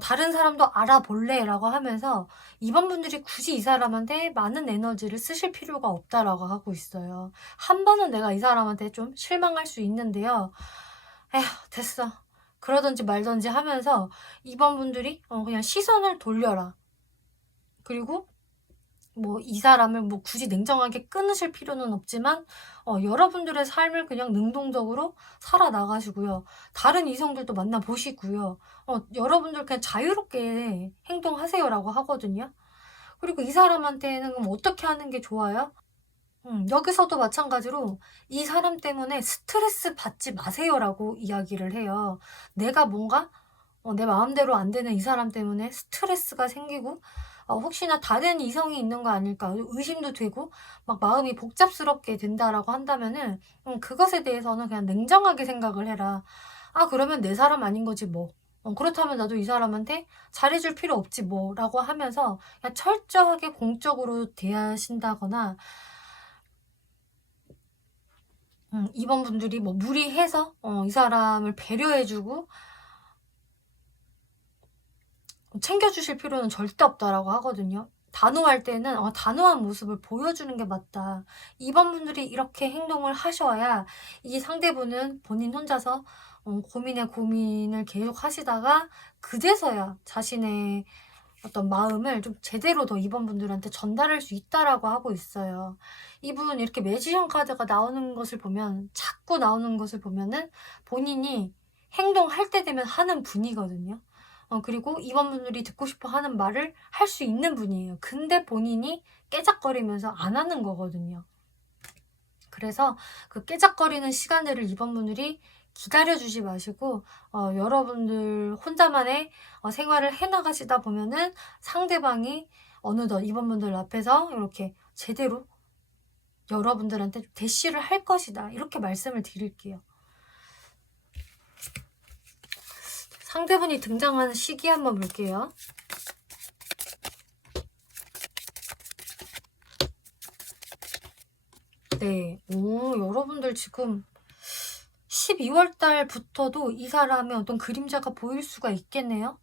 다른 사람도 알아볼래 라고 하면서 이번 분들이 굳이 이 사람한테 많은 에너지를 쓰실 필요가 없다라고 하고 있어요. 한 번은 내가 이 사람한테 좀 실망할 수 있는데요. 에휴 됐어. 그러든지 말든지 하면서 이번 분들이 그냥 시선을 돌려라. 그리고 뭐 이 사람을 뭐 굳이 냉정하게 끊으실 필요는 없지만 여러분들의 삶을 그냥 능동적으로 살아나가시고요. 다른 이성들도 만나보시고요. 여러분들 그냥 자유롭게 행동하세요라고 하거든요. 그리고 이 사람한테는 그럼 어떻게 하는 게 좋아요? 여기서도 마찬가지로 이 사람 때문에 스트레스 받지 마세요라고 이야기를 해요. 내가 뭔가 내 마음대로 안 되는 이 사람 때문에 스트레스가 생기고 혹시나 다른 이성이 있는 거 아닐까 의심도 되고 막 마음이 복잡스럽게 된다라고 한다면은 그것에 대해서는 그냥 냉정하게 생각을 해라. 아 그러면 내 사람 아닌 거지 뭐. 그렇다면 나도 이 사람한테 잘해줄 필요 없지 뭐 라고 하면서 그냥 철저하게 공적으로 대하신다거나, 이번 분들이 뭐 무리해서 이 사람을 배려해주고 챙겨주실 필요는 절대 없다라고 하거든요. 단호할 때는 단호한 모습을 보여주는 게 맞다. 이번 분들이 이렇게 행동을 하셔야 이 상대분은 본인 혼자서 고민에 고민을 계속 하시다가 그제서야 자신의 어떤 마음을 좀 제대로 더 이번 분들한테 전달할 수 있다라고 하고 있어요. 이분 이렇게 매지션 카드가 나오는 것을 보면, 자꾸 나오는 것을 보면은 본인이 행동할 때 되면 하는 분이거든요. 그리고 이번 분들이 듣고 싶어 하는 말을 할 수 있는 분이에요. 근데 본인이 깨작거리면서 안 하는 거거든요. 그래서 그 깨작거리는 시간들을 이번 분들이 기다려주지 마시고 여러분들 혼자만의 생활을 해나가시다 보면은 상대방이 어느덧 이번 분들 앞에서 이렇게 제대로 여러분들한테 대시를 할 것이다. 이렇게 말씀을 드릴게요. 상대분이 등장하는 시기 한번 볼게요. 네. 여러분들 지금 12월 달부터도 이 사람의 어떤 그림자가 보일 수가 있겠네요.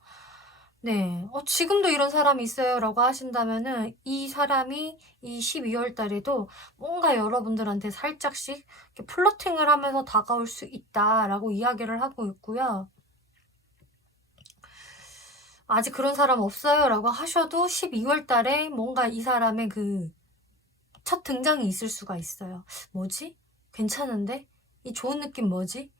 네. 지금도 이런 사람이 있어요 라고 하신다면은 이 사람이 이 12월 달에도 뭔가 여러분들한테 살짝씩 이렇게 플러팅을 하면서 다가올 수 있다라고 이야기를 하고 있고요. 아직 그런 사람 없어요 라고 하셔도 12월 달에 뭔가 이 사람의 그 첫 등장이 있을 수가 있어요. 뭐지? 괜찮은데? 이 좋은 느낌 뭐지?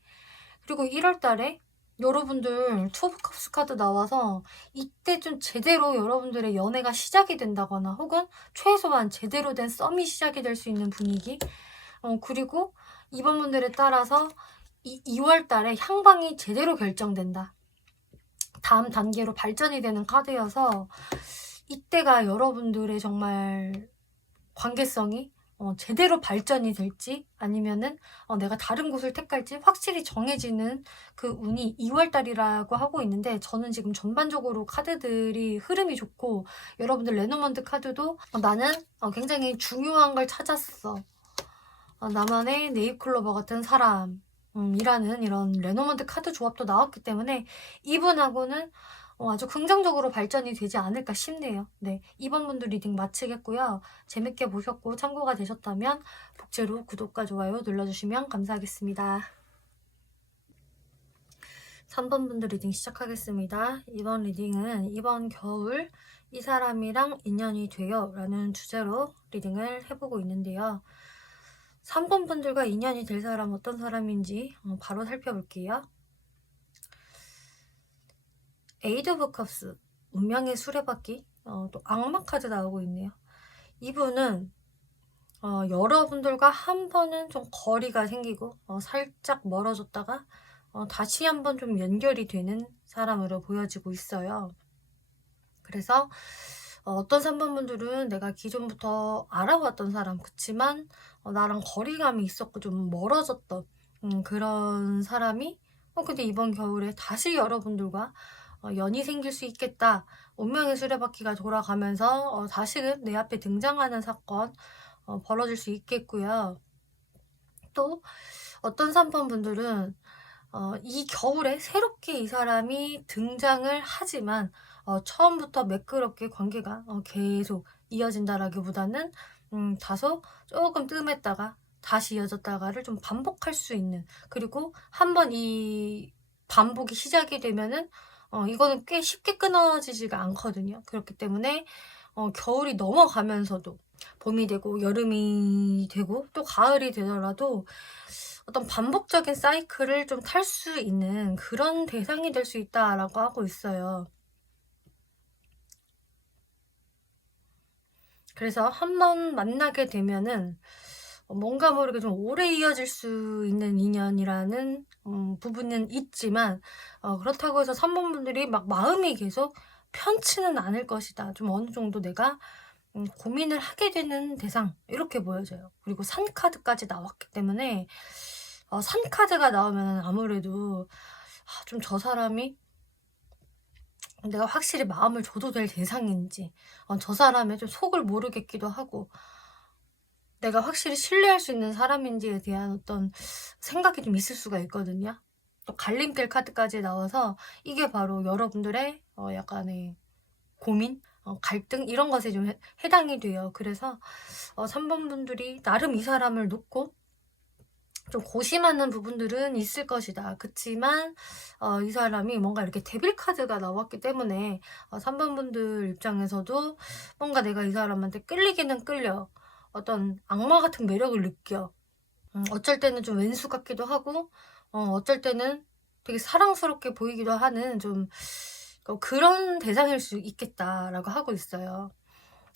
그리고 1월 달에 여러분들 투 오브 컵스 카드 나와서 이때 좀 제대로 여러분들의 연애가 시작이 된다거나 혹은 최소한 제대로 된 썸이 시작이 될 수 있는 분위기. 그리고 이번 분들에 따라서 2월 달에 향방이 제대로 결정된다. 다음 단계로 발전이 되는 카드여서 이때가 여러분들의 정말 관계성이 제대로 발전이 될지 아니면은 내가 다른 곳을 택할지 확실히 정해지는 그 운이 2월 달이라고 하고 있는데, 저는 지금 전반적으로 카드들이 흐름이 좋고, 여러분들 레노먼트 카드도 나는 굉장히 중요한 걸 찾았어. 나만의 네잎클로버 같은 사람 이라는 이런 레노먼트 카드 조합도 나왔기 때문에 이분하고는 아주 긍정적으로 발전이 되지 않을까 싶네요. 네, 이번 분들 리딩 마치겠고요. 재밌게 보셨고 참고가 되셨다면 복제로 구독과 좋아요 눌러주시면 감사하겠습니다. 3번 분들 리딩 시작하겠습니다. 이번 리딩은 이번 겨울 이 사람이랑 인연이 돼요 라는 주제로 리딩을 해보고 있는데요. 3번 분들과 인연이 될 사람 어떤 사람인지 바로 살펴볼게요. 에이드 오브 컵스, 운명의 수레바퀴, 또 악마 카드 나오고 있네요. 이분은 여러분들과 한 번은 좀 거리가 생기고 살짝 멀어졌다가 다시 한번 좀 연결이 되는 사람으로 보여지고 있어요. 그래서 어떤 3번 분들은 내가 기존부터 알아왔던 사람, 그치만 나랑 거리감이 있었고 좀 멀어졌던 그런 사람이 근데 이번 겨울에 다시 여러분들과 연이 생길 수 있겠다. 운명의 수레바퀴가 돌아가면서 다시금 내 앞에 등장하는 사건 벌어질 수 있겠고요. 또 어떤 3번 분들은 이 겨울에 새롭게 이 사람이 등장을 하지만 처음부터 매끄럽게 관계가 계속 이어진다라기보다는 다소 조금 뜸했다가 다시 이어졌다가를 좀 반복할 수 있는, 그리고 한번 이 반복이 시작이 되면은 이거는 꽤 쉽게 끊어지지가 않거든요. 그렇기 때문에 겨울이 넘어가면서도 봄이 되고 여름이 되고 또 가을이 되더라도 어떤 반복적인 사이클을 좀 탈 수 있는 그런 대상이 될 수 있다라고 하고 있어요. 그래서 한번 만나게 되면은 뭔가 모르게 좀 오래 이어질 수 있는 인연이라는 부분은 있지만 그렇다고 해서 3번 분들이 막 마음이 계속 편치는 않을 것이다. 좀 어느 정도 내가 고민을 하게 되는 대상, 이렇게 보여져요. 그리고 산 카드까지 나왔기 때문에 산 카드가 나오면 아무래도 좀 저 사람이 내가 확실히 마음을 줘도 될 대상인지, 저 사람의 좀 속을 모르겠기도 하고, 내가 확실히 신뢰할 수 있는 사람인지에 대한 어떤 생각이 좀 있을 수가 있거든요. 또 갈림길 카드까지 나와서 이게 바로 여러분들의 약간의 고민, 갈등 이런 것에 좀 해당이 돼요. 그래서 3번 분들이 나름 이 사람을 놓고 좀 고심하는 부분들은 있을 것이다. 그치만 이 사람이 뭔가 이렇게 데빌 카드가 나왔기 때문에 3번 분들 입장에서도 뭔가 내가 이 사람한테 끌리기는 끌려. 어떤 악마 같은 매력을 느껴. 어쩔 때는 좀 왼수 같기도 하고 어쩔 때는 되게 사랑스럽게 보이기도 하는 좀 그런 대상일 수 있겠다라고 하고 있어요.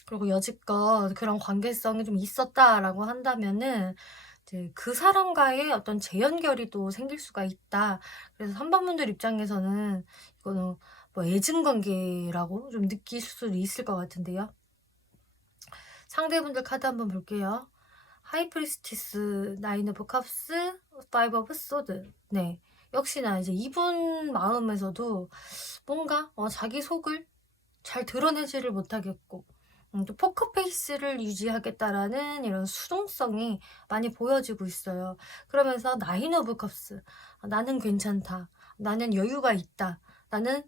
그리고 여지껏 그런 관계성이 좀 있었다라고 한다면은 이제 그 사람과의 어떤 재연결이 또 생길 수가 있다. 그래서 3번 분들 입장에서는 이거는 뭐 애증관계라고 좀 느끼실 수도 있을 것 같은데요. 상대분들 카드 한번 볼게요. 하이프리스티스, 나인 오브 컵스, 파이브 오브 소드. 네, 역시나 이제 이분 마음에서도 뭔가 자기 속을 잘 드러내지를 못하겠고 또 포커페이스를 유지하겠다라는 이런 수동성이 많이 보여지고 있어요. 그러면서 나인 오브 컵스, 나는 괜찮다, 나는 여유가 있다, 나는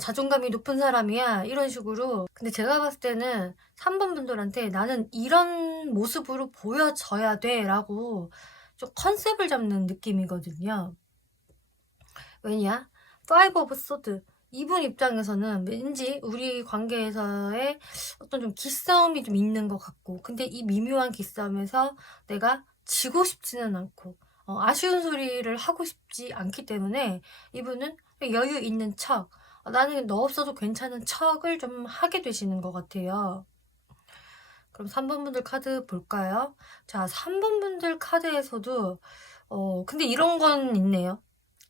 자존감이 높은 사람이야, 이런 식으로. 근데 제가 봤을 때는 3번 분들한테 나는 이런 모습으로 보여져야 돼 라고 좀 컨셉을 잡는 느낌이거든요. 왜냐? 파이브 오브 소드, 이분 입장에서는 왠지 우리 관계에서의 어떤 좀 기싸움이 좀 있는 것 같고, 근데 이 미묘한 기싸움에서 내가 지고 싶지는 않고 아쉬운 소리를 하고 싶지 않기 때문에 이분은 여유 있는 척, 나는 너 없어도 괜찮은 척을 좀 하게 되시는 것 같아요. 그럼 3번 분들 카드 볼까요? 자, 3번 분들 카드에서도 근데 이런 건 있네요.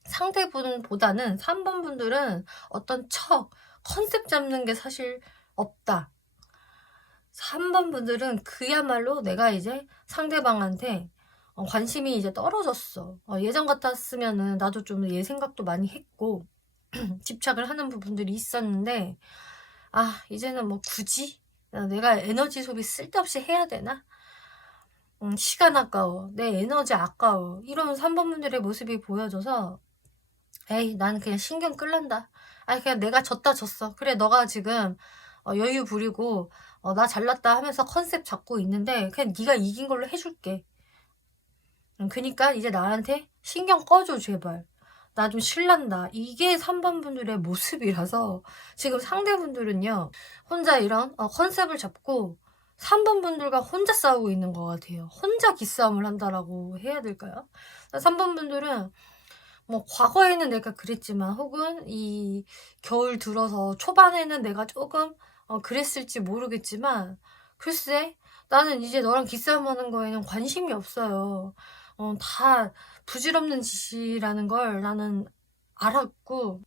상대분보다는 3번 분들은 어떤 컨셉 잡는 게 사실 없다. 3번 분들은 그야말로 내가 이제 상대방한테 관심이 이제 떨어졌어. 예전 같았으면은 나도 좀 얘 생각도 많이 했고 집착을 하는 부분들이 있었는데, 아 이제는 뭐 굳이 내가 에너지 소비 쓸데없이 해야 되나? 시간 아까워, 내 에너지 아까워, 이런 3번 분들의 모습이 보여져서 에이 나는 그냥 신경 끌란다. 아니 그냥 내가 졌어. 그래 너가 지금 여유 부리고 나 잘났다 하면서 컨셉 잡고 있는데 그냥 네가 이긴 걸로 해줄게. 그니까 이제 나한테 신경 꺼줘 제발. 나 좀 실란다. 이게 3번 분들의 모습이라서 지금 상대분들은요 혼자 이런 컨셉을 잡고 3번 분들과 혼자 싸우고 있는 것 같아요. 혼자 기싸움을 한다라고 해야 될까요? 3번 분들은 뭐 과거에는 내가 그랬지만 혹은 이 겨울 들어서 초반에는 내가 조금 그랬을지 모르겠지만 글쎄 나는 이제 너랑 기싸움하는 거에는 관심이 없어요. 다 부질없는 짓이라는 걸 나는 알았고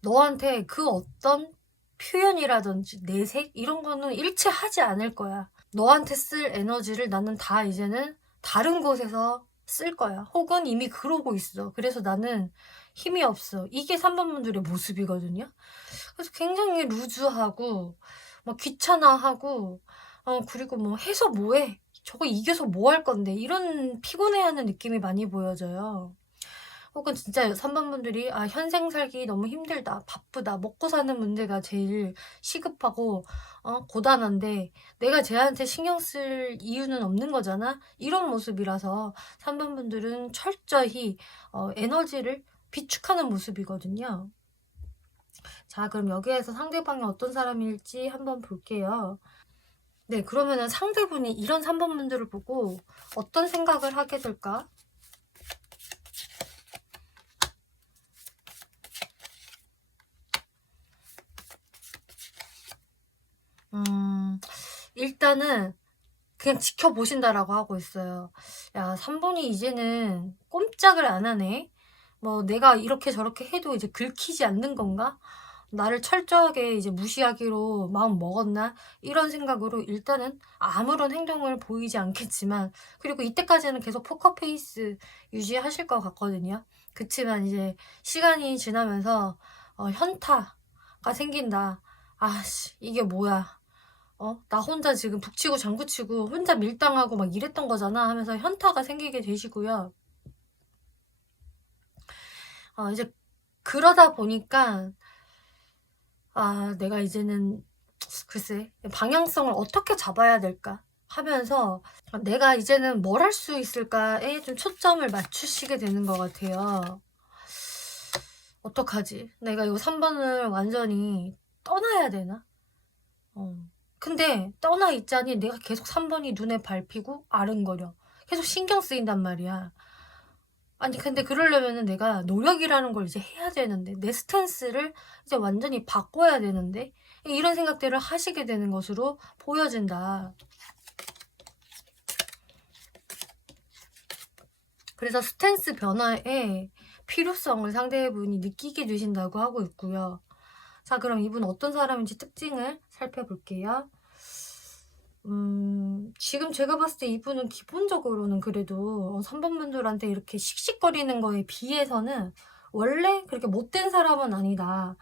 너한테 그 어떤 표현이라든지 내색 이런 거는 일치하지 않을 거야. 너한테 쓸 에너지를 나는 다 이제는 다른 곳에서 쓸 거야. 혹은 이미 그러고 있어. 그래서 나는 힘이 없어. 이게 3번 분들의 모습이거든요. 그래서 굉장히 루즈하고 막 귀찮아하고 그리고 뭐 해서 뭐해? 저거 이겨서 뭐 할 건데? 이런 피곤해하는 느낌이 많이 보여져요. 혹은 진짜 3번 분들이 현생 살기 너무 힘들다, 바쁘다, 먹고 사는 문제가 제일 시급하고 고단한데 내가 쟤한테 신경 쓸 이유는 없는 거잖아. 이런 모습이라서 3번 분들은 철저히 에너지를 비축하는 모습이거든요. 자, 그럼 여기에서 상대방이 어떤 사람일지 한번 볼게요. 네, 그러면은 상대분이 이런 3번 분들을 보고 어떤 생각을 하게 될까? 일단은 그냥 지켜보신다라고 하고 있어요. 야, 3번이 이제는 꼼짝을 안 하네. 뭐 내가 이렇게 저렇게 해도 이제 긁히지 않는 건가? 나를 철저하게 이제 무시하기로 마음 먹었나? 이런 생각으로 일단은 아무런 행동을 보이지 않겠지만, 그리고 이때까지는 계속 포커페이스 유지하실 것 같거든요. 그치만 이제 시간이 지나면서 현타가 생긴다. 아씨 이게 뭐야? 나 혼자 지금 북치고 장구치고 혼자 밀당하고 막 이랬던 거잖아 하면서 현타가 생기게 되시고요. 이제 그러다 보니까 내가 이제는 글쎄 방향성을 어떻게 잡아야 될까 하면서 내가 이제는 뭘 할 수 있을까에 좀 초점을 맞추시게 되는 것 같아요. 어떡하지? 내가 이거 3번을 완전히 떠나야 되나? 근데 떠나 있자니 내가 계속 3번이 눈에 밟히고 아른거려. 계속 신경 쓰인단 말이야. 아니 근데 그러려면은 내가 노력이라는 걸 이제 해야 되는데 내 스탠스를 이제 완전히 바꿔야 되는데 이런 생각들을 하시게 되는 것으로 보여진다. 그래서 스탠스 변화의 필요성을 상대분이 느끼게 되신다고 하고 있고요. 자, 그럼 이분 어떤 사람인지 특징을 살펴볼게요. 지금 제가 봤을 때 이분은 기본적으로는 그래도 3번 분들한테 이렇게 씩씩거리는 거에 비해서는 원래 그렇게 못된 사람은 아니다.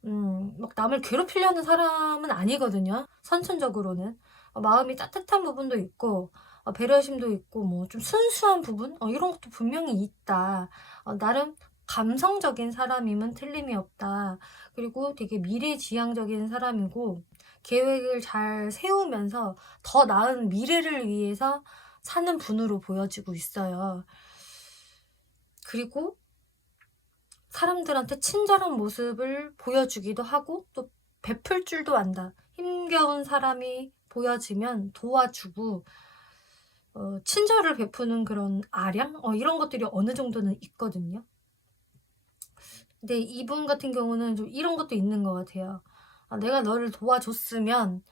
막 남을 괴롭히려는 사람은 아니거든요. 선천적으로는. 마음이 따뜻한 부분도 있고, 배려심도 있고, 뭐 좀 순수한 부분? 이런 것도 분명히 있다. 나름 감성적인 사람임은 틀림이 없다. 그리고 되게 미래지향적인 사람이고, 계획을 잘 세우면서 더 나은 미래를 위해서 사는 분으로 보여지고 있어요. 그리고 사람들한테 친절한 모습을 보여주기도 하고 또 베풀 줄도 안다. 힘겨운 사람이 보여지면 도와주고 친절을 베푸는 그런 아량? 이런 것들이 어느 정도는 있거든요. 근데 이분 같은 경우는 좀 이런 것도 있는 것 같아요. 내가 너를 도와줬으면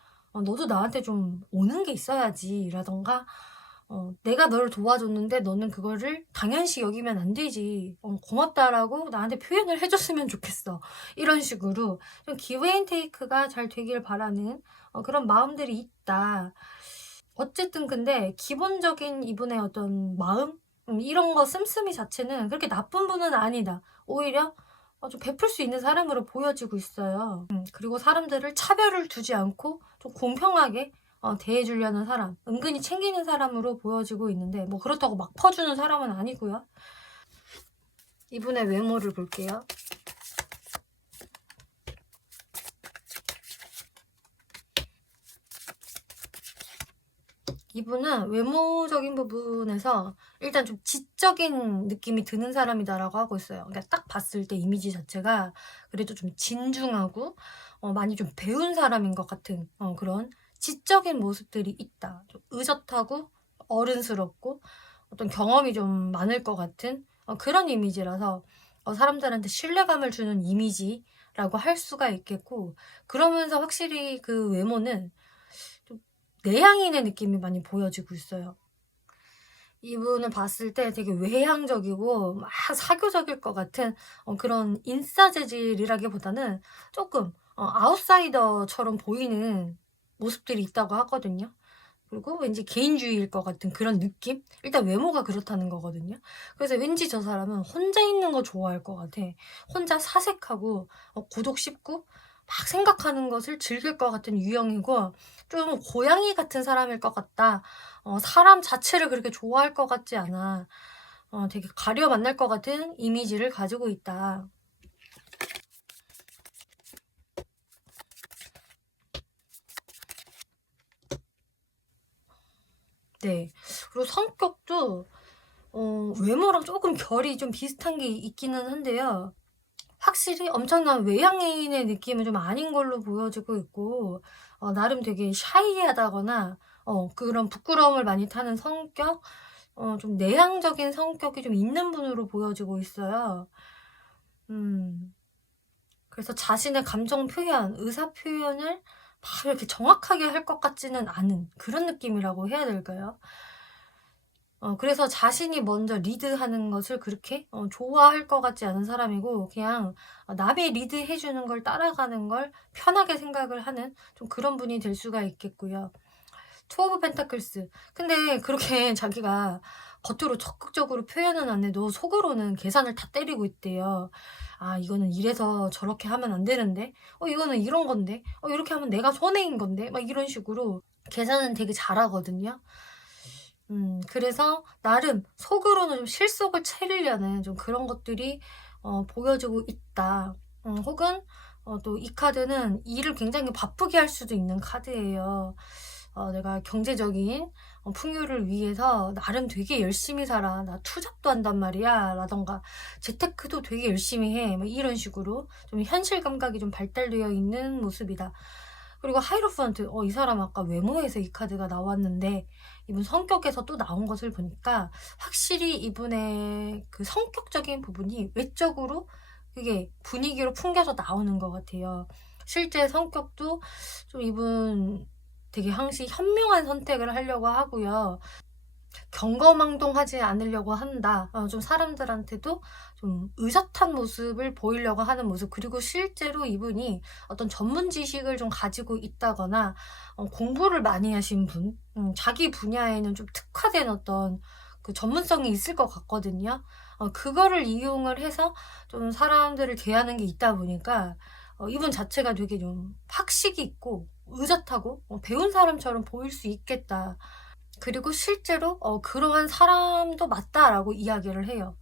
너도 나한테 좀 오는 게 있어야지 라던가 내가 너를 도와줬는데 너는 그거를 당연시 여기면 안 되지. 고맙다라고 나한테 표현을 해줬으면 좋겠어. 이런 식으로 좀 기브 앤 테이크가 잘 되길 바라는 그런 마음들이 있다. 어쨌든 근데 기본적인 이분의 어떤 마음? 이런 거 씀씀이 자체는 그렇게 나쁜 분은 아니다. 오히려 좀 베풀 수 있는 사람으로 보여지고 있어요. 그리고 사람들을 차별을 두지 않고 좀 공평하게 대해주려는 사람, 은근히 챙기는 사람으로 보여지고 있는데 뭐 그렇다고 막 퍼주는 사람은 아니고요. 이분의 외모를 볼게요. 이분은 외모적인 부분에서 일단 좀 지적인 느낌이 드는 사람이다라고 하고 있어요. 그러니까 딱 봤을 때 이미지 자체가 그래도 좀 진중하고 많이 좀 배운 사람인 것 같은 그런 지적인 모습들이 있다. 좀 의젓하고 어른스럽고 어떤 경험이 좀 많을 것 같은 그런 이미지라서 사람들한테 신뢰감을 주는 이미지라고 할 수가 있겠고, 그러면서 확실히 그 외모는 좀 내향인의 느낌이 많이 보여지고 있어요. 이분을 봤을 때 되게 외향적이고 막 사교적일 것 같은 그런 인싸 재질이라기보다는 조금 아웃사이더처럼 보이는 모습들이 있다고 하거든요. 그리고 왠지 개인주의일 것 같은 그런 느낌? 일단 외모가 그렇다는 거거든요. 그래서 왠지 저 사람은 혼자 있는 거 좋아할 것 같아. 혼자 사색하고 고독 쉽고 막 생각하는 것을 즐길 것 같은 유형이고, 좀 고양이 같은 사람일 것 같다. 사람 자체를 그렇게 좋아할 것 같지 않아. 되게 가려 만날 것 같은 이미지를 가지고 있다. 네. 그리고 성격도 외모랑 조금 결이 좀 비슷한 게 있기는 한데요. 확실히 엄청난 외향인의 느낌은 좀 아닌 걸로 보여지고 있고, 나름 되게 샤이하다거나 그런 부끄러움을 많이 타는 성격, 좀 내향적인 성격이 좀 있는 분으로 보여지고 있어요. 음. 그래서 자신의 감정 표현, 의사 표현을 막 이렇게 정확하게 할 것 같지는 않은 그런 느낌이라고 해야 될까요? 그래서 자신이 먼저 리드하는 것을 그렇게 좋아할 것 같지 않은 사람이고, 그냥 남이 리드해 주는 걸 따라가는 걸 편하게 생각을 하는 좀 그런 분이 될 수가 있겠고요. 투 오브 펜타클스. 근데 그렇게 자기가 겉으로 적극적으로 표현은 안 해도 속으로는 계산을 다 때리고 있대요. 아, 이거는 이래서 저렇게 하면 안 되는데, 이거는 이런 건데, 이렇게 하면 내가 손해인 건데, 막 이런 식으로 계산은 되게 잘하거든요. 그래서 나름 속으로는 좀 실속을 차리려는 좀 그런 것들이 보여지고 있다. 혹은 또 이 카드는 일을 굉장히 바쁘게 할 수도 있는 카드예요. 내가 경제적인 풍요를 위해서 나름 되게 열심히 살아. 나 투잡도 한단 말이야. 라던가 재테크도 되게 열심히 해. 뭐 이런 식으로 좀 현실 감각이 좀 발달되어 있는 모습이다. 그리고 하이로펀트, 이 사람 아까 외모에서 이 카드가 나왔는데 이분 성격에서 또 나온 것을 보니까 확실히 이분의 그 성격적인 부분이 외적으로 그게 분위기로 풍겨서 나오는 것 같아요. 실제 성격도 좀 이분 되게 항시 현명한 선택을 하려고 하고요. 경거망동하지 않으려고 한다. 좀 사람들한테도 좀 의젓한 모습을 보이려고 하는 모습. 그리고 실제로 이분이 어떤 전문 지식을 좀 가지고 있다거나 공부를 많이 하신 분, 자기 분야에는 좀 특화된 어떤 그 전문성이 있을 것 같거든요. 그거를 이용을 해서 좀 사람들을 대하는 게 있다 보니까 이분 자체가 되게 좀 학식이 있고 의젓하고 배운 사람처럼 보일 수 있겠다. 그리고 실제로 그러한 사람도 맞다라고 이야기를 해요.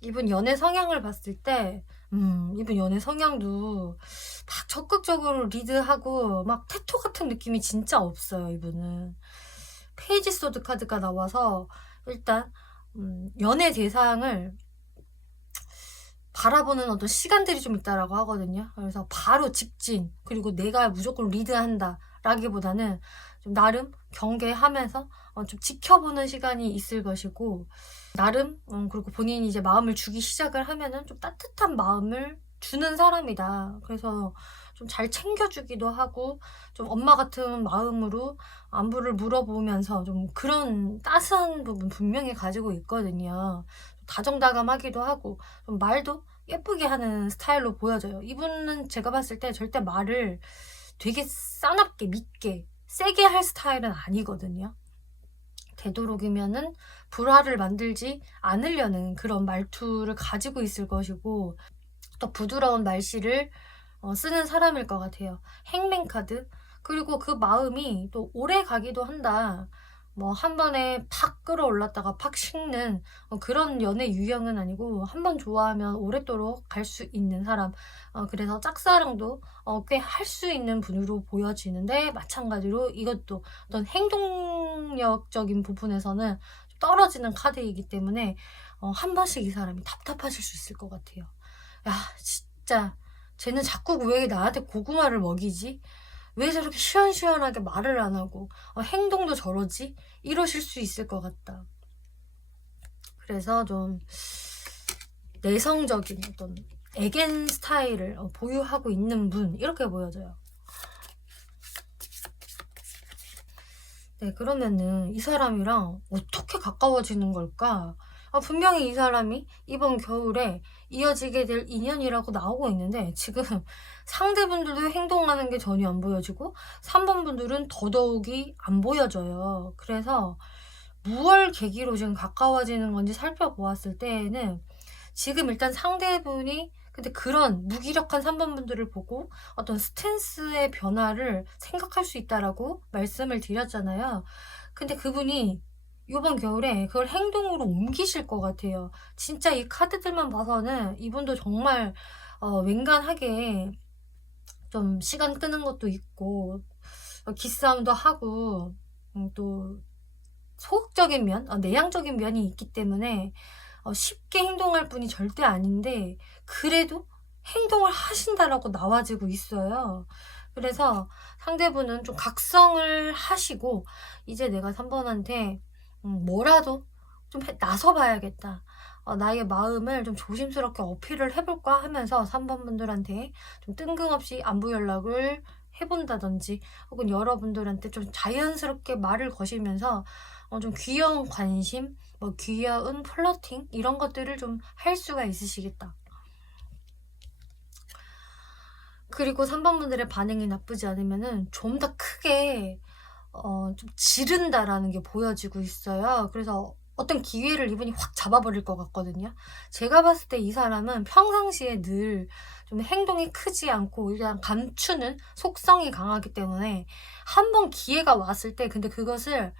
이분 연애 성향을 봤을 때, 이분 연애 성향도 막 적극적으로 리드하고 막 태토 같은 느낌이 진짜 없어요, 이분은. 페이지 소드 카드가 나와서 일단 연애 대상을 바라보는 어떤 시간들이 좀 있다라고 하거든요. 그래서 바로 직진, 그리고 내가 무조건 리드한다 라기보다는 좀 나름 경계하면서 좀 지켜보는 시간이 있을 것이고, 나름 그리고 본인이 이제 마음을 주기 시작을 하면은 좀 따뜻한 마음을 주는 사람이다. 그래서 좀 잘 챙겨주기도 하고 좀 엄마 같은 마음으로 안부를 물어보면서 좀 그런 따스한 부분 분명히 가지고 있거든요. 다정다감하기도 하고 좀 말도 예쁘게 하는 스타일로 보여져요. 이분은 제가 봤을 때 절대 말을 되게 싸납게 밉게 세게 할 스타일은 아니거든요. 되도록이면은 불화를 만들지 않으려는 그런 말투를 가지고 있을 것이고, 또 부드러운 말씨를 쓰는 사람일 것 같아요. 행맨카드. 그리고 그 마음이 또 오래 가기도 한다. 뭐 한 번에 팍 끌어올랐다가 팍 식는 그런 연애 유형은 아니고, 한 번 좋아하면 오랫도록 갈 수 있는 사람. 그래서 짝사랑도 꽤 할 수 있는 분으로 보여지는데, 마찬가지로 이것도 어떤 행동력적인 부분에서는 떨어지는 카드이기 때문에 한 번씩 이 사람이 답답하실 수 있을 것 같아요. 야, 진짜 쟤는 자꾸 왜 나한테 고구마를 먹이지? 왜 저렇게 시원시원하게 말을 안 하고 행동도 저러지? 이러실 수 있을 것 같다. 그래서 좀 내성적인 어떤 애견 스타일을 보유하고 있는 분, 이렇게 보여져요. 네, 그러면은 이 사람이랑 어떻게 가까워지는 걸까? 분명히 이 사람이 이번 겨울에 이어지게 될 인연이라고 나오고 있는데, 지금 상대분들도 행동하는 게 전혀 안 보여지고 3번 분들은 더더욱이 안 보여져요. 그래서 무얼 계기로 지금 가까워지는 건지 살펴보았을 때에는, 지금 일단 상대분이 근데 그런 무기력한 3번 분들을 보고 어떤 스탠스의 변화를 생각할 수 있다라고 말씀을 드렸잖아요. 근데 그분이 이번 겨울에 그걸 행동으로 옮기실 것 같아요. 진짜 이 카드들만 봐서는 이분도 정말 웬간하게 좀 시간 끄는 것도 있고, 기싸움도 하고, 또 소극적인 면, 내향적인 면이 있기 때문에 쉽게 행동할 분이 절대 아닌데, 그래도 행동을 하신다라고 나와지고 있어요. 그래서 상대분은 좀 각성을 하시고, 이제 내가 3번한테 뭐라도 좀 나서봐야겠다. 나의 마음을 좀 조심스럽게 어필을 해볼까 하면서 3번 분들한테 좀 뜬금없이 안부 연락을 해본다든지, 혹은 여러분들한테 좀 자연스럽게 말을 거시면서 좀 귀여운 관심, 뭐 귀여운 플러팅 이런 것들을 좀 할 수가 있으시겠다. 그리고 3번 분들의 반응이 나쁘지 않으면은 좀 더 크게 좀 지른다라는 게 보여지고 있어요. 그래서 어떤 기회를 이분이 확 잡아버릴 것 같거든요. 제가 봤을 때 이 사람은 평상시에 늘 좀 행동이 크지 않고 그냥 감추는 속성이 강하기 때문에, 한 번 기회가 왔을 때 근데 그것을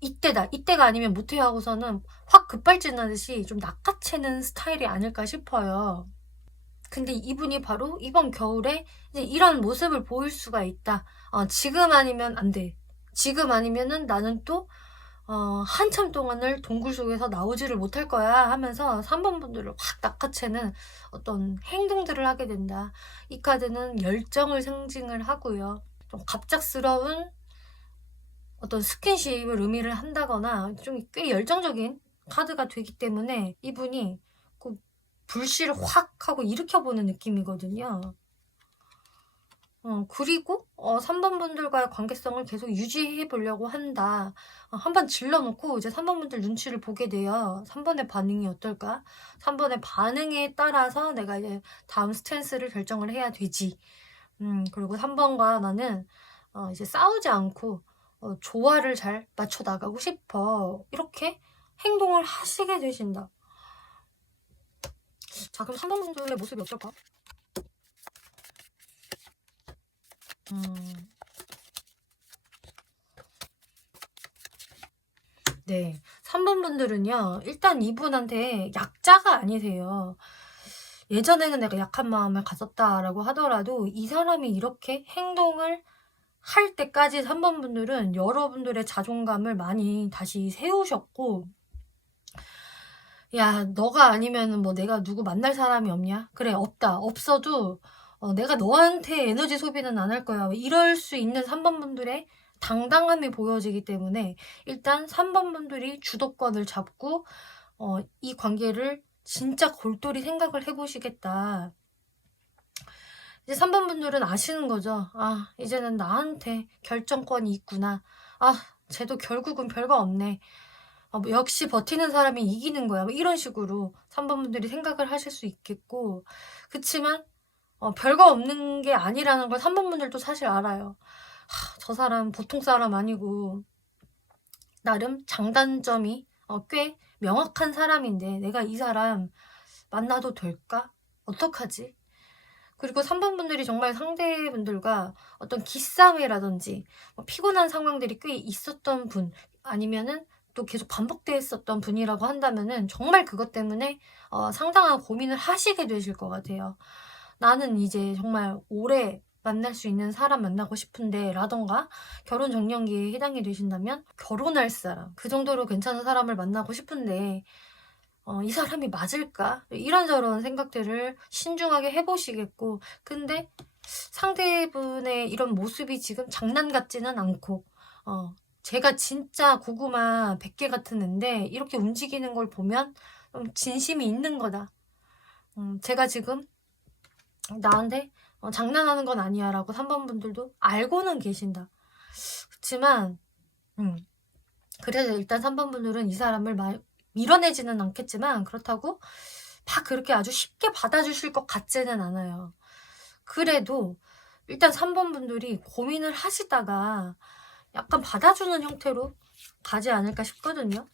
이때다, 이때가 아니면 못해 하고서는 확 급발진하듯이 좀 낚아채는 스타일이 아닐까 싶어요. 근데 이분이 바로 이번 겨울에 이제 이런 모습을 보일 수가 있다. 지금 아니면 안 돼. 지금 아니면은 나는 또 한참 동안을 동굴 속에서 나오지를 못할 거야 하면서 3번 분들을 확 낚아채는 어떤 행동들을 하게 된다. 이 카드는 열정을 상징을 하고요. 좀 갑작스러운 어떤 스킨십을 의미를 한다거나 좀 꽤 열정적인 카드가 되기 때문에, 이분이 그 불씨를 확 하고 일으켜보는 느낌이거든요. 그리고 3번 분들과의 관계성을 계속 유지해 보려고 한다. 한번 질러놓고 이제 3번 분들 눈치를 보게 돼요. 3번의 반응이 어떨까? 3번의 반응에 따라서 내가 이제 다음 스탠스를 결정을 해야 되지. 그리고 3번과 나는 이제 싸우지 않고 조화를 잘 맞춰 나가고 싶어. 이렇게 행동을 하시게 되신다. 자, 그럼 3번 분들의 모습이 어떨까? 네. 3번 분들은요, 일단 이분한테 약자가 아니세요. 예전에는 내가 약한 마음을 가졌다라고 하더라도 이 사람이 이렇게 행동을 할 때까지 3번 분들은 여러분들의 자존감을 많이 다시 세우셨고, 야, 너가 아니면은 뭐 내가 누구 만날 사람이 없냐? 그래, 없다. 없어도 내가 너한테 에너지 소비는 안 할 거야. 이럴 수 있는 3번 분들의 당당함이 보여지기 때문에 일단 3번 분들이 주도권을 잡고 이 관계를 진짜 골똘히 생각을 해보시겠다. 이제 3번 분들은 아시는 거죠. 아, 이제는 나한테 결정권이 있구나. 아, 쟤도 결국은 별거 없네. 뭐 역시 버티는 사람이 이기는 거야. 뭐 이런 식으로 3번 분들이 생각을 하실 수 있겠고, 그치만 별거 없는 게 아니라는 걸 3번 분들도 사실 알아요. 저 사람 보통 사람 아니고 나름 장단점이 꽤 명확한 사람인데 내가 이 사람 만나도 될까? 어떡하지? 그리고 3번 분들이 정말 상대분들과 어떤 기싸움이라든지 피곤한 상황들이 꽤 있었던 분, 아니면은 또 계속 반복됐었던 분이라고 한다면은 정말 그것 때문에 상당한 고민을 하시게 되실 것 같아요. 나는 이제 정말 오래 만날 수 있는 사람 만나고 싶은데 라던가, 결혼 정년기에 해당이 되신다면 결혼할 사람, 그 정도로 괜찮은 사람을 만나고 싶은데 이 사람이 맞을까? 이런저런 생각들을 신중하게 해보시겠고, 근데 상대분의 이런 모습이 지금 장난 같지는 않고, 제가 진짜 고구마 100개 같은 앤데 이렇게 움직이는 걸 보면 진심이 있는 거다. 제가 지금 나한테 장난하는 건 아니야 라고 3번 분들도 알고는 계신다. 그렇지만 그래서 일단 3번 분들은 이 사람을 밀어내지는 않겠지만, 그렇다고 막 그렇게 아주 쉽게 받아주실 것 같지는 않아요. 그래도 일단 3번 분들이 고민을 하시다가 약간 받아주는 형태로 가지 않을까 싶거든요.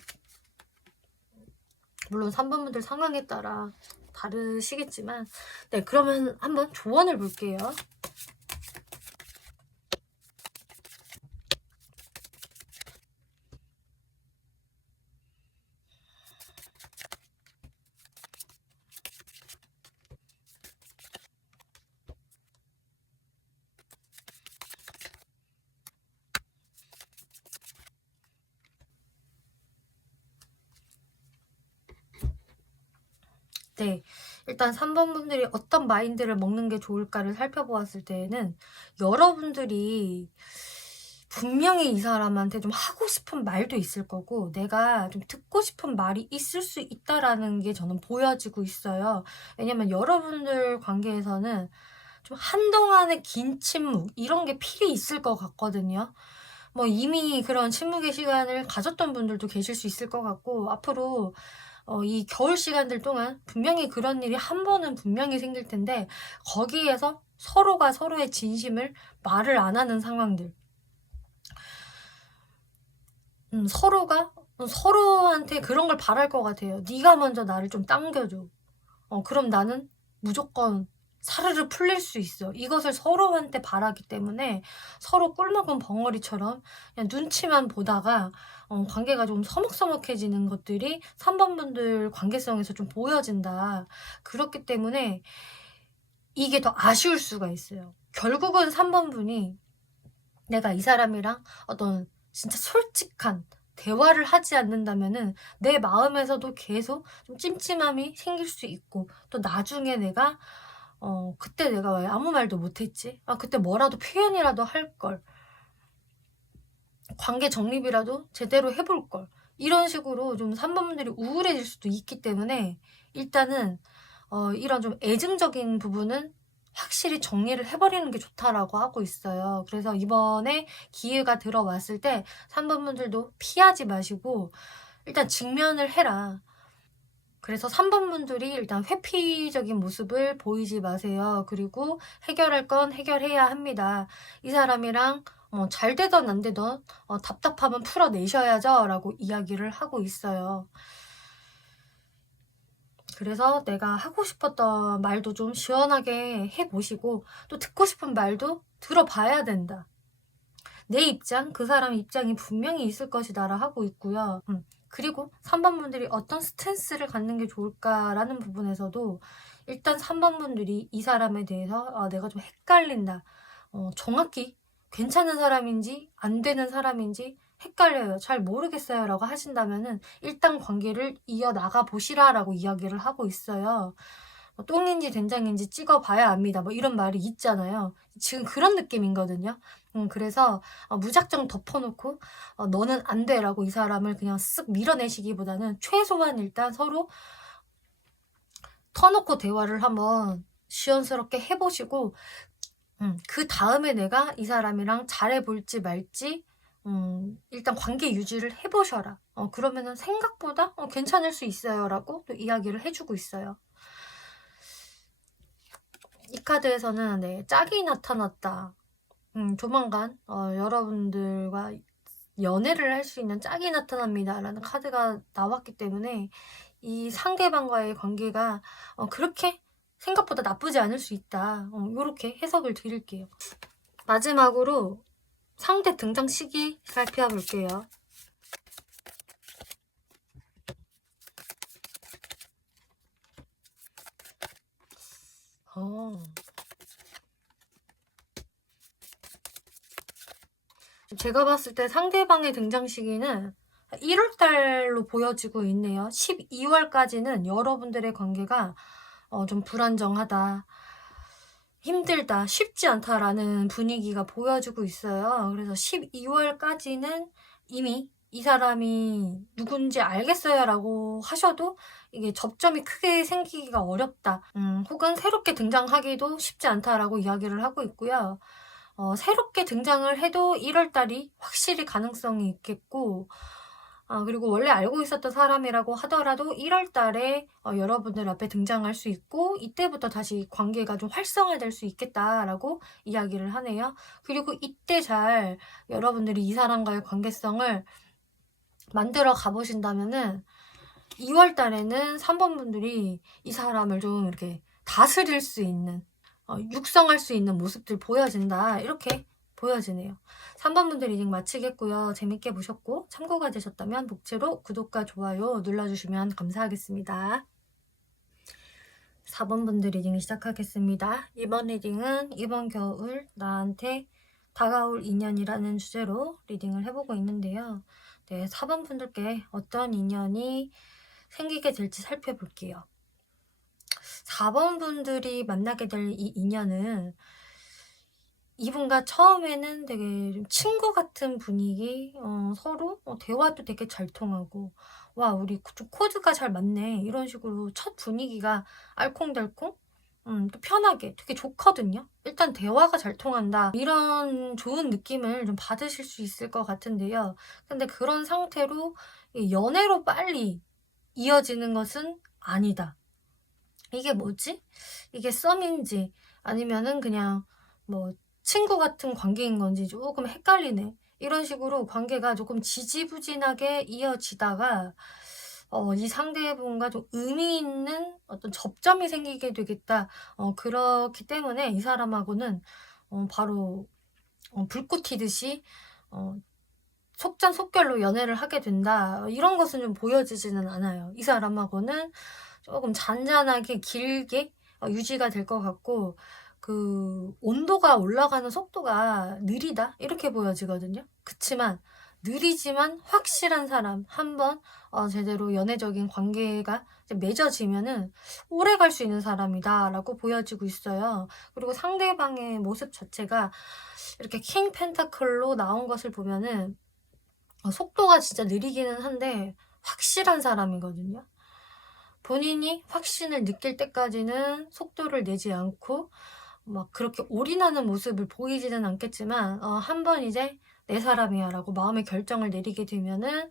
물론 3번 분들 상황에 따라 다르시겠지만, 네, 그러면 한번 조언을 볼게요. 네, 일단 3번 분들이 어떤 마인드를 먹는 게 좋을까를 살펴보았을 때에는, 여러분들이 분명히 이 사람한테 좀 하고 싶은 말도 있을 거고 내가 좀 듣고 싶은 말이 있을 수 있다라는 게 저는 보여지고 있어요. 왜냐면 여러분들 관계에서는 좀 한동안의 긴 침묵, 이런 게 필히 있을 것 같거든요. 뭐 이미 그런 침묵의 시간을 가졌던 분들도 계실 수 있을 것 같고, 앞으로 이 겨울 시간들 동안 분명히 그런 일이 한 번은 분명히 생길 텐데, 거기에서 서로가 서로의 진심을 말을 안 하는 상황들, 서로가 서로한테 그런 걸 바랄 것 같아요. 네가 먼저 나를 좀 당겨줘. 그럼 나는 무조건 사르르 풀릴 수 있어. 이것을 서로한테 바라기 때문에 서로 꿀먹은 벙어리처럼 그냥 눈치만 보다가 관계가 좀 서먹서먹해지는 것들이 3번 분들 관계성에서 좀 보여진다. 그렇기 때문에 이게 더 아쉬울 수가 있어요. 결국은 3번 분이 내가 이 사람이랑 어떤 진짜 솔직한 대화를 하지 않는다면은 내 마음에서도 계속 좀 찜찜함이 생길 수 있고, 또 나중에 내가 그때 내가 왜 아무 말도 못했지? 그때 뭐라도 표현이라도 할 걸. 관계 정립이라도 제대로 해볼 걸. 이런 식으로 좀 3번 분들이 우울해질 수도 있기 때문에, 일단은 이런 좀 애증적인 부분은 확실히 정리를 해버리는 게 좋다라고 하고 있어요. 그래서 이번에 기회가 들어왔을 때 3번 분들도 피하지 마시고 일단 직면을 해라. 그래서 3번 분들이 일단 회피적인 모습을 보이지 마세요. 그리고 해결할 건 해결해야 합니다. 이 사람이랑 잘 되던 안 되던 답답함은 풀어내셔야죠 라고 이야기를 하고 있어요. 그래서 내가 하고 싶었던 말도 좀 시원하게 해보시고, 또 듣고 싶은 말도 들어봐야 된다. 내 입장, 그 사람 입장이 분명히 있을 것이다라 하고 있고요. 그리고 3번 분들이 어떤 스탠스를 갖는 게 좋을까라는 부분에서도 일단 3번 분들이 이 사람에 대해서 내가 좀 헷갈린다. 정확히 괜찮은 사람인지 안 되는 사람인지 헷갈려요. 잘 모르겠어요. 라고 하신다면은 일단 관계를 이어나가 보시라 라고 이야기를 하고 있어요. 똥인지 된장인지 찍어봐야 압니다. 뭐 이런 말이 있잖아요. 지금 그런 느낌이거든요. 그래서 무작정 덮어놓고 너는 안 돼라고 이 사람을 그냥 쓱 밀어내시기보다는 최소한 일단 서로 터놓고 대화를 한번 시원스럽게 해보시고 그 다음에 내가 이 사람이랑 잘해볼지 말지 일단 관계 유지를 해보셔라. 그러면은 생각보다 괜찮을 수 있어요 라고 또 이야기를 해주고 있어요. 이 카드에서는 네, 짝이 나타났다. 조만간 여러분들과 연애를 할 수 있는 짝이 나타납니다 라는 카드가 나왔기 때문에 이 상대방과의 관계가 그렇게 생각보다 나쁘지 않을 수 있다. 이렇게 해석을 드릴게요. 마지막으로 상대 등장 시기 살펴볼게요. 제가 봤을 때 상대방의 등장 시기는 1월달로 보여지고 있네요. 12월까지는 여러분들의 관계가 좀 불안정하다, 힘들다, 쉽지 않다라는 분위기가 보여지고 있어요. 그래서 12월까지는 이미 이 사람이 누군지 알겠어요 라고 하셔도 이게 접점이 크게 생기기가 어렵다, 혹은 새롭게 등장하기도 쉽지 않다라고 이야기를 하고 있고요. 새롭게 등장을 해도 1월달이 확실히 가능성이 있겠고, 그리고 원래 알고 있었던 사람이라고 하더라도 1월달에 여러분들 앞에 등장할 수 있고 이때부터 다시 관계가 좀 활성화될 수 있겠다라고 이야기를 하네요. 그리고 이때 잘 여러분들이 이 사람과의 관계성을 만들어 가보신다면은 2월달에는 3번 분들이 이 사람을 좀 이렇게 다스릴 수 있는, 육성할 수 있는 모습들 보여진다, 이렇게 보여지네요. 3번 분들 리딩 마치겠고요. 재밌게 보셨고 참고가 되셨다면 목채로 구독과 좋아요 눌러주시면 감사하겠습니다. 4번 분들 리딩 시작하겠습니다. 이번 리딩은 이번 겨울 나한테 다가올 인연이라는 주제로 리딩을 해보고 있는데요. 네, 4번 분들께 어떤 인연이 생기게 될지 살펴볼게요. 4번 분들이 만나게 될 이 인연은 이분과 처음에는 되게 좀 친구 같은 분위기, 서로 대화도 되게 잘 통하고, 와, 우리 좀 코드가 잘 맞네, 이런 식으로 첫 분위기가 알콩달콩, 또 편하게 되게 좋거든요. 일단 대화가 잘 통한다, 이런 좋은 느낌을 좀 받으실 수 있을 것 같은데요. 근데 그런 상태로 연애로 빨리 이어지는 것은 아니다. 이게 뭐지? 이게 썸인지 아니면은 그냥 뭐 친구 같은 관계인 건지 조금 헷갈리네. 이런 식으로 관계가 조금 지지부진하게 이어지다가 이 상대분과 좀 의미 있는 어떤 접점이 생기게 되겠다. 그렇기 때문에 이 사람하고는 바로 불꽃 튀듯이 속전속결로 연애를 하게 된다, 이런 것은 좀 보여지지는 않아요. 이 사람하고는 조금 잔잔하게 길게 유지가 될 것 같고, 그 온도가 올라가는 속도가 느리다, 이렇게 보여지거든요. 그치만 느리지만 확실한 사람, 한번 제대로 연애적인 관계가 맺어지면은 오래 갈 수 있는 사람이다 라고 보여지고 있어요. 그리고 상대방의 모습 자체가 이렇게 킹 펜타클로 나온 것을 보면은 속도가 진짜 느리기는 한데 확실한 사람이거든요. 본인이 확신을 느낄 때까지는 속도를 내지 않고 막 그렇게 올인하는 모습을 보이지는 않겠지만 한번 이제 내 사람이야 라고 마음의 결정을 내리게 되면은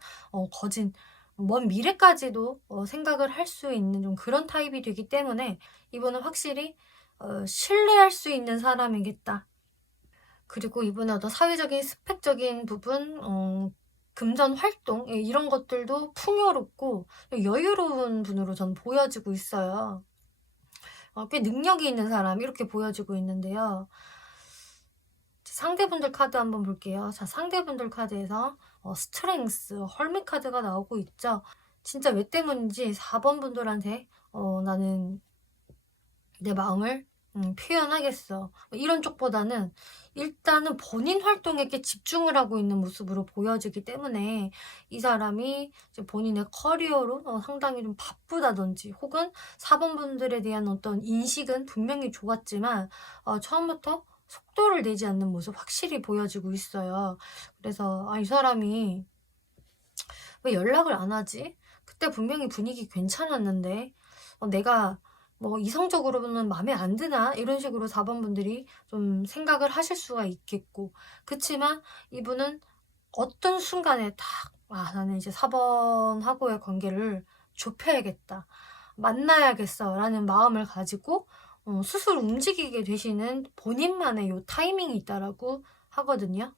거진 먼 미래까지도 생각을 할 수 있는 좀 그런 타입이 되기 때문에 이분은 확실히 신뢰할 수 있는 사람이겠다. 그리고 이분의 어떤 사회적인 스펙적인 부분, 금전 활동, 이런 것들도 풍요롭고 여유로운 분으로 전 보여지고 있어요. 꽤 능력이 있는 사람, 이렇게 보여지고 있는데요. 상대분들 카드 한번 볼게요. 자, 상대분들 카드에서 스트렝스, 헐밋 카드가 나오고 있죠. 진짜 왜 때문인지 4번 분들한테 나는 내 마음을 표현하겠어. 뭐 이런 쪽보다는 일단은 본인 활동에 이렇게 집중을 하고 있는 모습으로 보여지기 때문에 이 사람이 이제 본인의 커리어로 상당히 좀 바쁘다든지 혹은 사범분들에 대한 어떤 인식은 분명히 좋았지만 처음부터 속도를 내지 않는 모습 확실히 보여지고 있어요. 그래서 이 사람이 왜 연락을 안 하지? 그때 분명히 분위기 괜찮았는데 내가 뭐 이성적으로는 마음에 안 드나? 이런 식으로 4번분들이 좀 생각을 하실 수가 있겠고, 그치만 이분은 어떤 순간에 딱 나는 이제 4번하고의 관계를 좁혀야겠다, 만나야겠어 라는 마음을 가지고 스스로 움직이게 되시는 본인만의 요 타이밍이 있다라고 하거든요.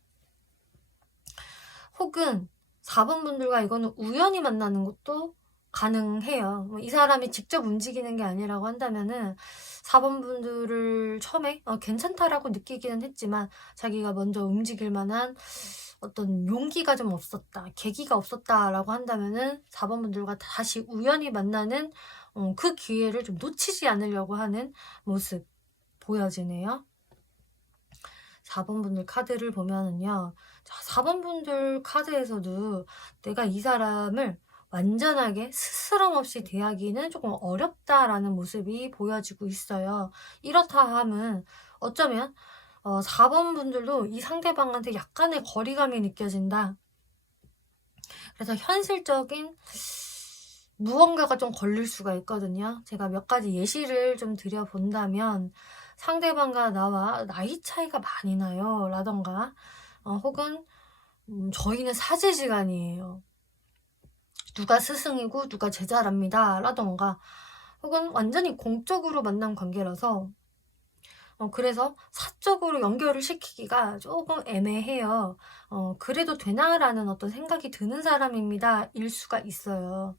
혹은 4번분들과 이거는 우연히 만나는 것도 가능해요. 이 사람이 직접 움직이는 게 아니라고 한다면은 4번분들을 처음에 괜찮다라고 느끼기는 했지만 자기가 먼저 움직일 만한 어떤 용기가 좀 없었다, 계기가 없었다라고 한다면은 4번분들과 다시 우연히 만나는 그 기회를 좀 놓치지 않으려고 하는 모습 보여지네요. 4번분들 카드를 보면은요, 자, 4번분들 카드에서도 내가 이 사람을 완전하게 스스럼 없이 대하기는 조금 어렵다라는 모습이 보여지고 있어요. 이렇다 함은 어쩌면 4번분들도 이 상대방한테 약간의 거리감이 느껴진다. 그래서 현실적인 무언가가 좀 걸릴 수가 있거든요. 제가 몇 가지 예시를 좀 드려본다면 상대방과 나와 나이 차이가 많이 나요 라던가 혹은 저희는 사제지간이에요, 누가 스승이고 누가 제자랍니다 라던가, 혹은 완전히 공적으로 만난 관계라서 그래서 사적으로 연결을 시키기가 조금 애매해요. 그래도 되나라는 어떤 생각이 드는 사람입니다 일 수가 있어요.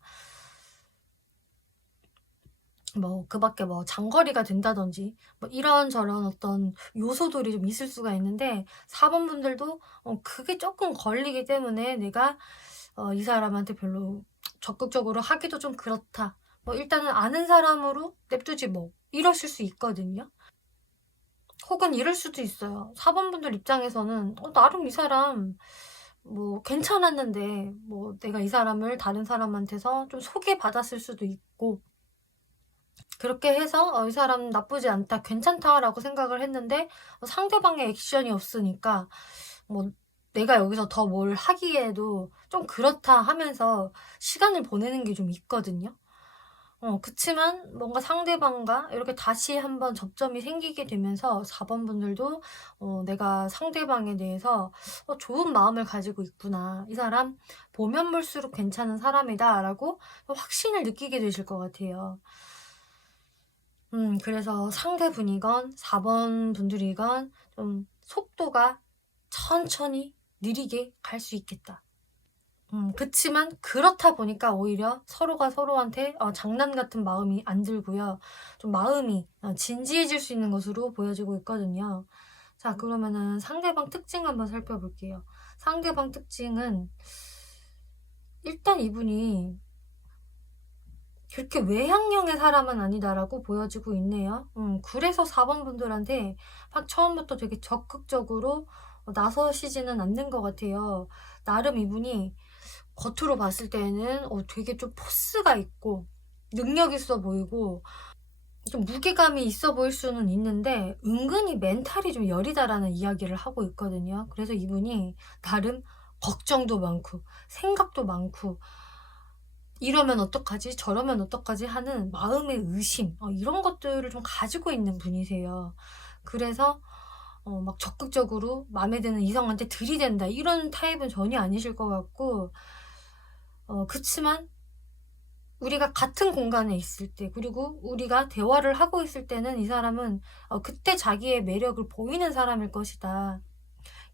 뭐 그 밖에 뭐 장거리가 된다든지 뭐 이런저런 어떤 요소들이 좀 있을 수가 있는데 4번분들도 그게 조금 걸리기 때문에 내가 이 사람한테 별로 적극적으로 하기도 좀 그렇다, 뭐 일단은 아는 사람으로 냅두지 뭐 이러실 수 있거든요. 혹은 이럴 수도 있어요. 4번분들 입장에서는 나름 이 사람 뭐 괜찮았는데 뭐 내가 이 사람을 다른 사람한테서 좀 소개받았을 수도 있고, 그렇게 해서 이 사람 나쁘지 않다, 괜찮다라고 생각을 했는데 상대방의 액션이 없으니까 뭐 내가 여기서 더 뭘 하기에도 좀 그렇다 하면서 시간을 보내는 게 좀 있거든요. 그치만 뭔가 상대방과 이렇게 다시 한번 접점이 생기게 되면서 4번분들도 내가 상대방에 대해서 좋은 마음을 가지고 있구나, 이 사람 보면 볼수록 괜찮은 사람이다 라고 확신을 느끼게 되실 것 같아요. 그래서 상대분이건 4번분들이건 좀 속도가 천천히 느리게 갈 수 있겠다. 그치만 그렇다 보니까 오히려 서로가 서로한테 장난 같은 마음이 안 들고요, 좀 마음이 진지해질 수 있는 것으로 보여지고 있거든요. 자, 그러면은 상대방 특징 한번 살펴볼게요. 상대방 특징은 일단 이분이 그렇게 외향형의 사람은 아니다라고 보여지고 있네요. 그래서 4번분들한테 막 처음부터 되게 적극적으로 나서시지는 않는 것 같아요. 나름 이분이 겉으로 봤을 때는 되게 좀 포스가 있고 능력 있어 보이고 좀 무게감이 있어 보일 수는 있는데 은근히 멘탈이 좀 여리다라는 이야기를 하고 있거든요. 그래서 이분이 나름 걱정도 많고 생각도 많고 이러면 어떡하지? 저러면 어떡하지? 하는 마음의 의심, 이런 것들을 좀 가지고 있는 분이세요. 그래서 막 적극적으로 마음에 드는 이성한테 들이댄다 이런 타입은 전혀 아니실 것 같고, 그치만 우리가 같은 공간에 있을 때 그리고 우리가 대화를 하고 있을 때는 이 사람은 그때 자기의 매력을 보이는 사람일 것이다.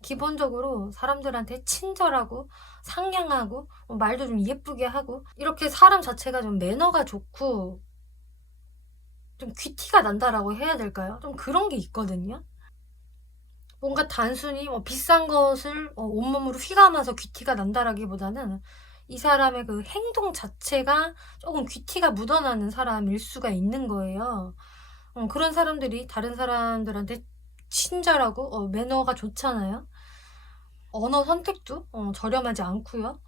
기본적으로 사람들한테 친절하고 상냥하고 말도 좀 예쁘게 하고 이렇게 사람 자체가 좀 매너가 좋고 좀 귀티가 난다라고 해야 될까요? 좀 그런 게 있거든요. 뭔가 단순히 비싼 것을 온몸으로 휘감아서 귀티가 난다라기보다는 이 사람의 그 행동 자체가 조금 귀티가 묻어나는 사람일 수가 있는 거예요. 그런 사람들이 다른 사람들한테 친절하고 매너가 좋잖아요. 언어 선택도 저렴하지 않고요.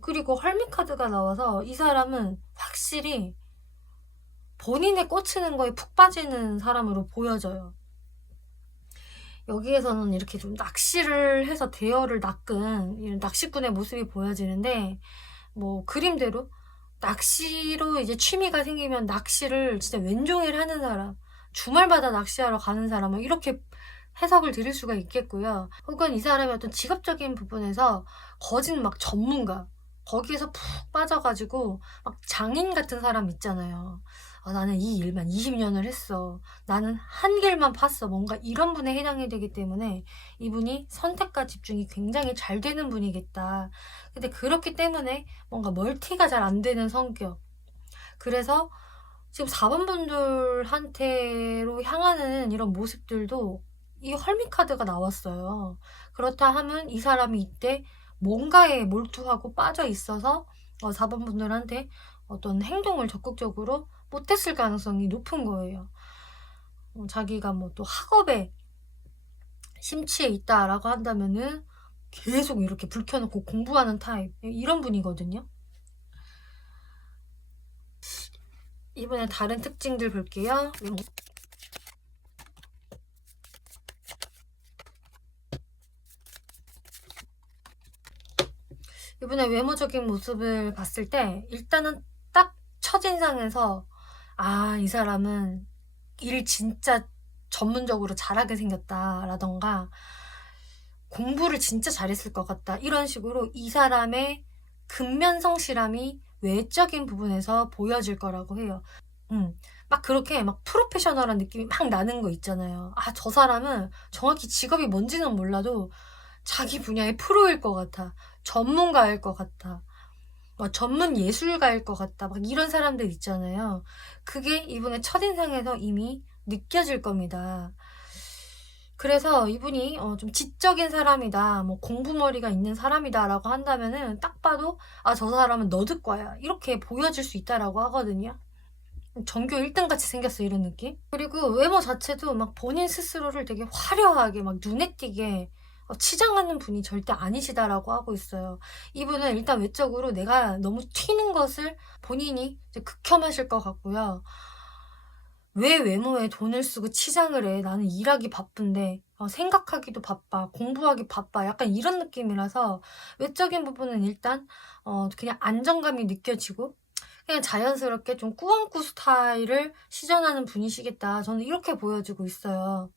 그리고 헐미카드가 나와서 이 사람은 확실히 본인에 꽂히는 거에 푹 빠지는 사람으로 보여져요. 여기에서는 이렇게 좀 낚시를 해서 대어를 낚은 이런 낚시꾼의 모습이 보여지는데, 뭐 그림대로 낚시로 이제 취미가 생기면 낚시를 진짜 왼종일 하는 사람, 주말마다 낚시하러 가는 사람, 뭐 이렇게 해석을 드릴 수가 있겠고요. 혹은 이 사람의 어떤 직업적인 부분에서 거진 막 전문가, 거기에서 푹 빠져가지고 막 장인 같은 사람 있잖아요. 나는 이 일만 20년을 했어. 나는 한 길만 팠어. 뭔가 이런 분에 해당이 되기 때문에 이분이 선택과 집중이 굉장히 잘 되는 분이겠다. 근데 그렇기 때문에 뭔가 멀티가 잘 안 되는 성격. 그래서 지금 4번 분들한테로 향하는 이런 모습들도 이 헐미카드가 나왔어요. 그렇다 하면 이 사람이 이때 뭔가에 몰두하고 빠져 있어서 4번 분들한테 어떤 행동을 적극적으로 못했을 가능성이 높은 거예요. 자기가 뭐 또 학업에 심취해 있다라고 한다면은 계속 이렇게 불 켜놓고 공부하는 타입, 이런 분이거든요. 이번에 다른 특징들 볼게요. 이번에 외모적인 모습을 봤을 때 일단은 딱 첫인상에서 이 사람은 일 진짜 전문적으로 잘하게 생겼다 라던가 공부를 진짜 잘했을 것 같다, 이런 식으로 이 사람의 근면성실함이 외적인 부분에서 보여질 거라고 해요. 막 그렇게 막 프로페셔널한 느낌이 막 나는 거 있잖아요. 저 사람은 정확히 직업이 뭔지는 몰라도 자기 분야의 프로일 것 같아. 전문가일 것 같아. 전문 예술가일 것 같다. 막 이런 사람들 있잖아요. 그게 이분의 첫인상에서 이미 느껴질 겁니다. 그래서 이분이 좀 지적인 사람이다, 뭐 공부머리가 있는 사람이다 라고 한다면은 딱 봐도 저 사람은 너드과야, 이렇게 보여질 수 있다라고 하거든요. 전교 1등 같이 생겼어, 이런 느낌. 그리고 외모 자체도 막 본인 스스로를 되게 화려하게 막 눈에 띄게 치장하는 분이 절대 아니시다라고 하고 있어요. 이분은 일단 외적으로 내가 너무 튀는 것을 본인이 이제 극혐하실 것 같고요. 왜 외모에 돈을 쓰고 치장을 해? 나는 일하기 바쁜데, 생각하기도 바빠, 공부하기 바빠, 약간 이런 느낌이라서 외적인 부분은 일단 그냥 안정감이 느껴지고 그냥 자연스럽게 좀 꾸안꾸 스타일을 시전하는 분이시겠다, 저는 이렇게 보여지고 있어요.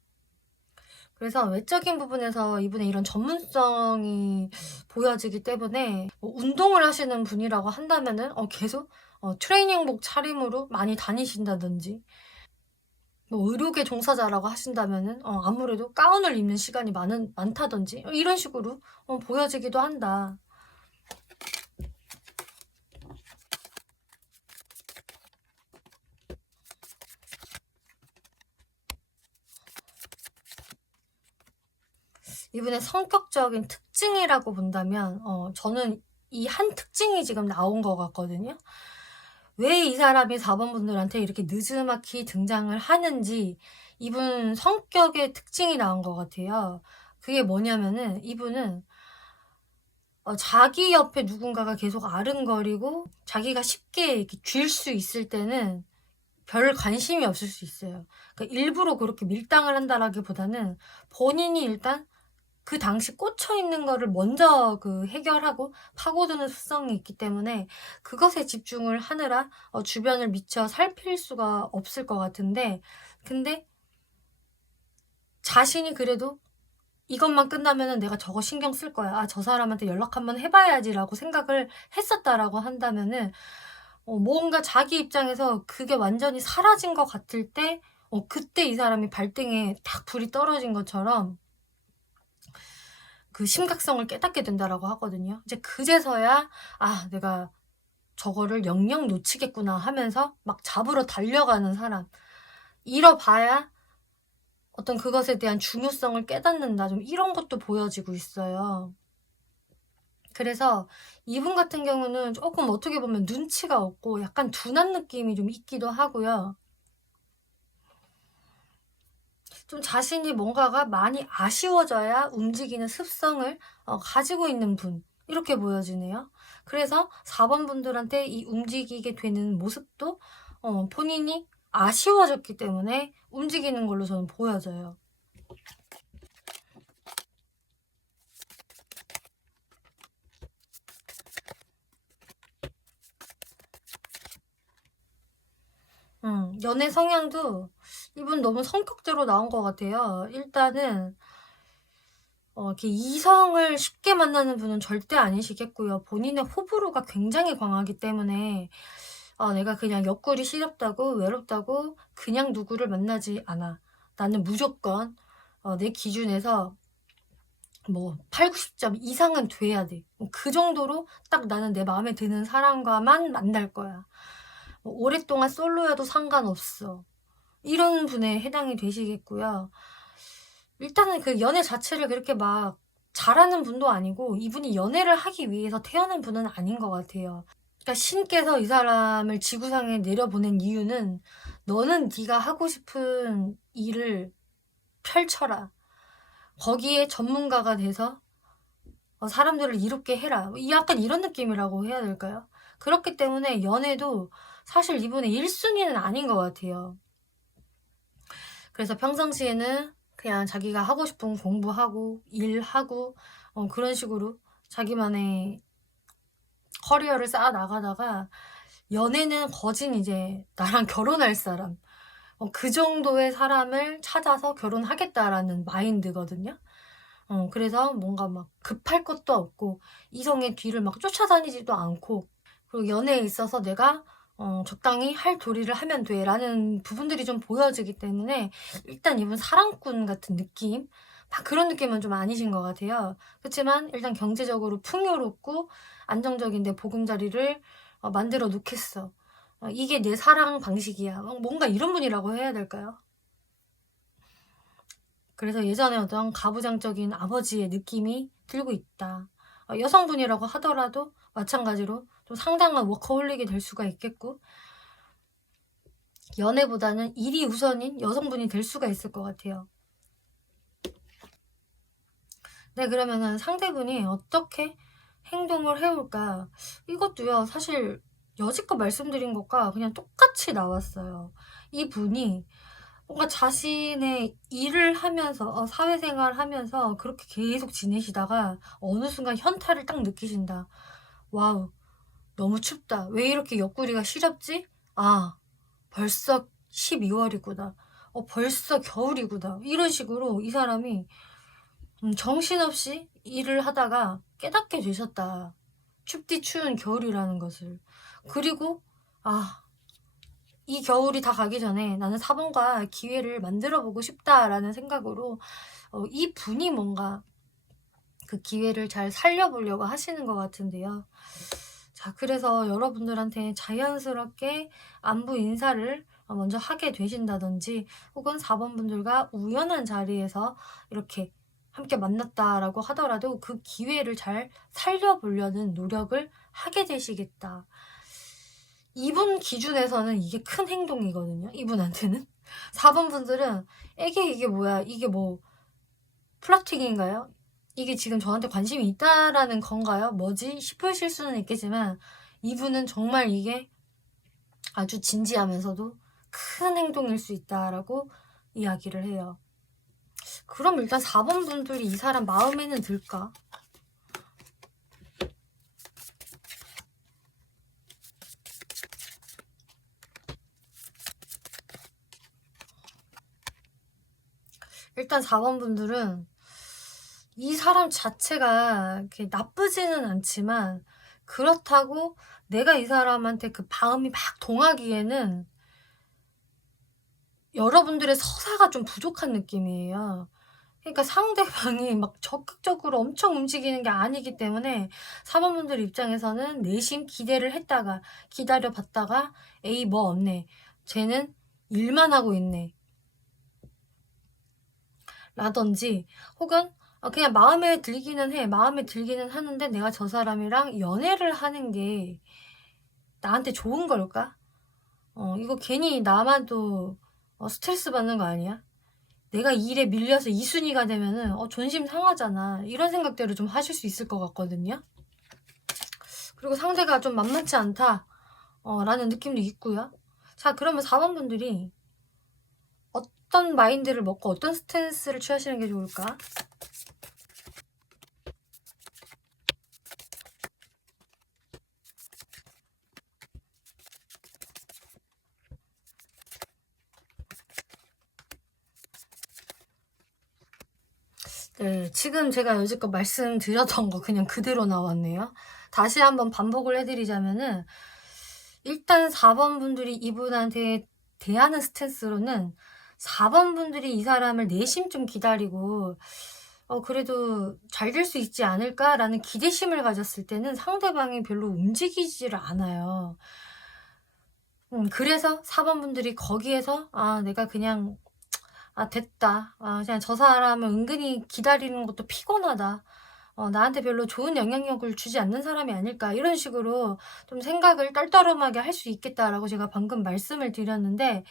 그래서 외적인 부분에서 이분의 이런 전문성이 보여지기 때문에 뭐 운동을 하시는 분이라고 한다면은 계속 트레이닝복 차림으로 많이 다니신다든지, 뭐 의료계 종사자라고 하신다면은 아무래도 가운을 입는 시간이 많다든지 이런 식으로 보여지기도 한다. 이분의 성격적인 특징이라고 본다면 저는 이 한 특징이 지금 나온 것 같거든요. 왜 이 사람이 4번 분들한테 이렇게 느즈막히 등장을 하는지 이분 성격의 특징이 나온 것 같아요. 그게 뭐냐면은 이분은 자기 옆에 누군가가 계속 아른거리고 자기가 쉽게 이렇게 쥘 수 있을 때는 별 관심이 없을 수 있어요. 그러니까 일부러 그렇게 밀당을 한다라기보다는 본인이 일단 그 당시 꽂혀 있는 거를 먼저 해결하고 파고드는 습성이 있기 때문에 그것에 집중을 하느라 주변을 미처 살필 수가 없을 것 같은데, 근데 자신이 그래도 이것만 끝나면은 내가 저거 신경 쓸 거야, 저 사람한테 연락 한번 해봐야지라고 생각을 했었다라고 한다면은 뭔가 자기 입장에서 그게 완전히 사라진 것 같을 때 그때 이 사람이 발등에 탁 불이 떨어진 것처럼 그 심각성을 깨닫게 된다라고 하거든요. 이제 그제서야 내가 저거를 영영 놓치겠구나 하면서 막 잡으러 달려가는 사람, 잃어봐야 어떤 그것에 대한 중요성을 깨닫는다, 좀 이런 것도 보여지고 있어요. 그래서 이분 같은 경우는 조금 어떻게 보면 눈치가 없고 약간 둔한 느낌이 좀 있기도 하고요. 좀 자신이 뭔가가 많이 아쉬워져야 움직이는 습성을 가지고 있는 분, 이렇게 보여지네요. 그래서 4번 분들한테 이 움직이게 되는 모습도 본인이 아쉬워졌기 때문에 움직이는 걸로 저는 보여져요. 연애 성향도 이분 너무 성격대로 나온 것 같아요. 일단은 이렇게 이성을 쉽게 만나는 분은 절대 아니시겠고요. 본인의 호불호가 굉장히 강하기 때문에 내가 그냥 옆구리 시렵다고 외롭다고 그냥 누구를 만나지 않아. 나는 무조건 내 기준에서 뭐 8, 90점 이상은 돼야 돼. 그 정도로 딱 나는 내 마음에 드는 사람과만 만날 거야. 오랫동안 솔로여도 상관없어. 이런 분에 해당이 되시겠고요. 일단은 그 연애 자체를 그렇게 막 잘하는 분도 아니고 이분이 연애를 하기 위해서 태어난 분은 아닌 것 같아요. 그러니까 신께서 이 사람을 지구상에 내려보낸 이유는 너는 네가 하고 싶은 일을 펼쳐라. 거기에 전문가가 돼서 사람들을 이롭게 해라. 약간 이런 느낌이라고 해야 될까요? 그렇기 때문에 연애도 사실 이분의 1순위는 아닌 것 같아요. 그래서 평상시에는 그냥 자기가 하고 싶은 공부하고 일하고 그런 식으로 자기만의 커리어를 쌓아 나가다가 연애는 거진 이제 나랑 결혼할 사람 그 정도의 사람을 찾아서 결혼하겠다라는 마인드거든요. 그래서 뭔가 막 급할 것도 없고 이성의 뒤를 막 쫓아다니지도 않고 그리고 연애에 있어서 내가 적당히 할 도리를 하면 돼 라는 부분들이 좀 보여지기 때문에 일단 이분 사랑꾼 같은 느낌 막 그런 느낌은 좀 아니신 것 같아요. 그렇지만 일단 경제적으로 풍요롭고 안정적인 내 보금자리를 만들어 놓겠어. 이게 내 사랑 방식이야. 뭔가 이런 분이라고 해야 될까요? 그래서 예전에 어떤 가부장적인 아버지의 느낌이 들고 있다. 여성분이라고 하더라도 마찬가지로 좀 상당한 워커홀릭이 될 수가 있겠고 연애보다는 일이 우선인 여성분이 될 수가 있을 것 같아요. 네, 그러면은 상대분이 어떻게 행동을 해올까? 이것도요, 사실 여지껏 말씀드린 것과 그냥 똑같이 나왔어요. 이 분이 뭔가 자신의 일을 하면서, 사회생활 하면서 그렇게 계속 지내시다가 어느 순간 현타를 딱 느끼신다. 와우, 너무 춥다. 왜 이렇게 옆구리가 시렵지? 아, 벌써 12월이구나. 벌써 겨울이구나. 이런 식으로 이 사람이 정신없이 일을 하다가 깨닫게 되셨다. 춥디 추운 겨울이라는 것을. 그리고 이 겨울이 다 가기 전에 나는 4번과 기회를 만들어 보고 싶다라는 생각으로 이 분이 뭔가 그 기회를 잘 살려보려고 하시는 것 같은데요. 자, 그래서 여러분들한테 자연스럽게 안부 인사를 먼저 하게 되신다든지 혹은 4번 분들과 우연한 자리에서 이렇게 함께 만났다라고 하더라도 그 기회를 잘 살려보려는 노력을 하게 되시겠다. 이분 기준에서는 이게 큰 행동이거든요. 이분한테는. 4번 분들은 이게 뭐야? 이게 뭐 플러팅인가요? 이게 지금 저한테 관심이 있다라는 건가요? 뭐지? 싶으실 수는 있겠지만 이분은 정말 이게 아주 진지하면서도 큰 행동일 수 있다라고 이야기를 해요. 그럼 일단 4번 분들이 이 사람 마음에는 들까? 일단 4번 분들은 이 사람 자체가 이렇게 나쁘지는 않지만 그렇다고 내가 이 사람한테 그 마음이 막 동하기에는 여러분들의 서사가 좀 부족한 느낌이에요. 그러니까 상대방이 막 적극적으로 엄청 움직이는 게 아니기 때문에 4번 분들 입장에서는 내심 기대를 했다가 기다려봤다가 에이 뭐 없네. 쟤는 일만 하고 있네. 라든지 혹은 그냥 마음에 들기는 해. 마음에 들기는 하는데 내가 저 사람이랑 연애를 하는 게 나한테 좋은 걸까? 이거 괜히 나만 또 스트레스 받는 거 아니야? 내가 이 일에 밀려서 2순위가 되면은 존심 상하잖아. 이런 생각들을 좀 하실 수 있을 것 같거든요. 그리고 상대가 좀 만만치 않다 라는 느낌도 있고요. 자, 그러면 4번 분들이 어떤 마인드를 먹고 어떤 스탠스를 취하시는 게 좋을까? 네, 지금 제가 여지껏 말씀드렸던 거 그냥 그대로 나왔네요. 다시 한번 반복을 해드리자면은, 일단 4번 분들이 이분한테 대하는 스탠스로는 4번 분들이 이 사람을 내심 좀 기다리고 그래도 잘 될 수 있지 않을까라는 기대심을 가졌을 때는 상대방이 별로 움직이지를 않아요. 그래서 4번 분들이 거기에서 내가 그냥 됐다. 그냥 저 사람을 은근히 기다리는 것도 피곤하다. 나한테 별로 좋은 영향력을 주지 않는 사람이 아닐까. 이런 식으로 좀 생각을 떨떠름하게 할 수 있겠다라고 제가 방금 말씀을 드렸는데,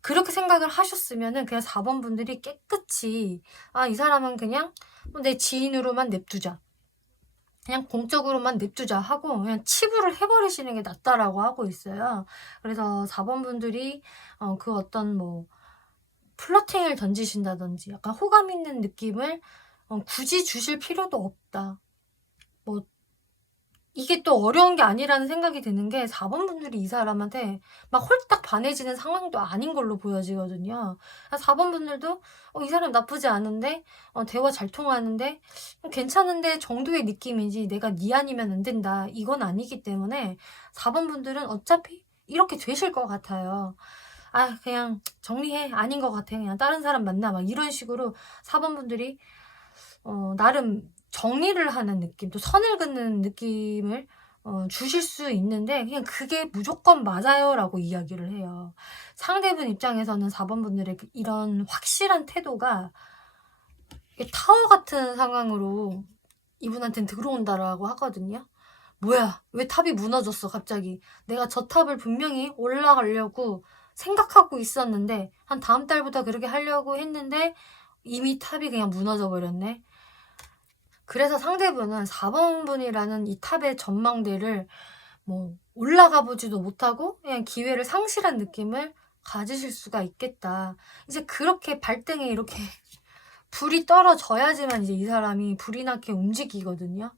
그렇게 생각을 하셨으면은 그냥 4번 분들이 깨끗이, 이 사람은 그냥 내 지인으로만 냅두자. 그냥 공적으로만 냅두자 하고 그냥 치부를 해버리시는 게 낫다라고 하고 있어요. 그래서 4번 분들이 그 어떤 뭐 플러팅을 던지신다든지 약간 호감 있는 느낌을 굳이 주실 필요도 없다. 뭐 이게 또 어려운 게 아니라는 생각이 드는 게 4번 분들이 이 사람한테 막 홀딱 반해지는 상황도 아닌 걸로 보여지거든요. 4번 분들도 이 사람 나쁘지 않은데 대화 잘 통하는데 괜찮은데 정도의 느낌이지 내가 니 아니면 안 된다 이건 아니기 때문에 4번 분들은 어차피 이렇게 되실 것 같아요. 그냥 정리해. 아닌 것 같아. 그냥 다른 사람 만나. 막 이런 식으로 4번 분들이 나름 정리를 하는 느낌, 또 선을 긋는 느낌을 주실 수 있는데 그냥 그게 무조건 맞아요라고 이야기를 해요. 상대분 입장에서는 4번 분들의 이런 확실한 태도가 타워 같은 상황으로 이분한테는 들어온다라고 하거든요. 뭐야, 왜 탑이 무너졌어 갑자기. 내가 저 탑을 분명히 올라가려고 생각하고 있었는데 한 다음 달부터 그렇게 하려고 했는데 이미 탑이 그냥 무너져 버렸네. 그래서 상대분은 4번 분이라는 이 탑의 전망대를 뭐 올라가 보지도 못하고 그냥 기회를 상실한 느낌을 가지실 수가 있겠다. 이제 그렇게 발등에 이렇게 불이 떨어져야지만 이제 이 사람이 불이 나게 움직이거든요.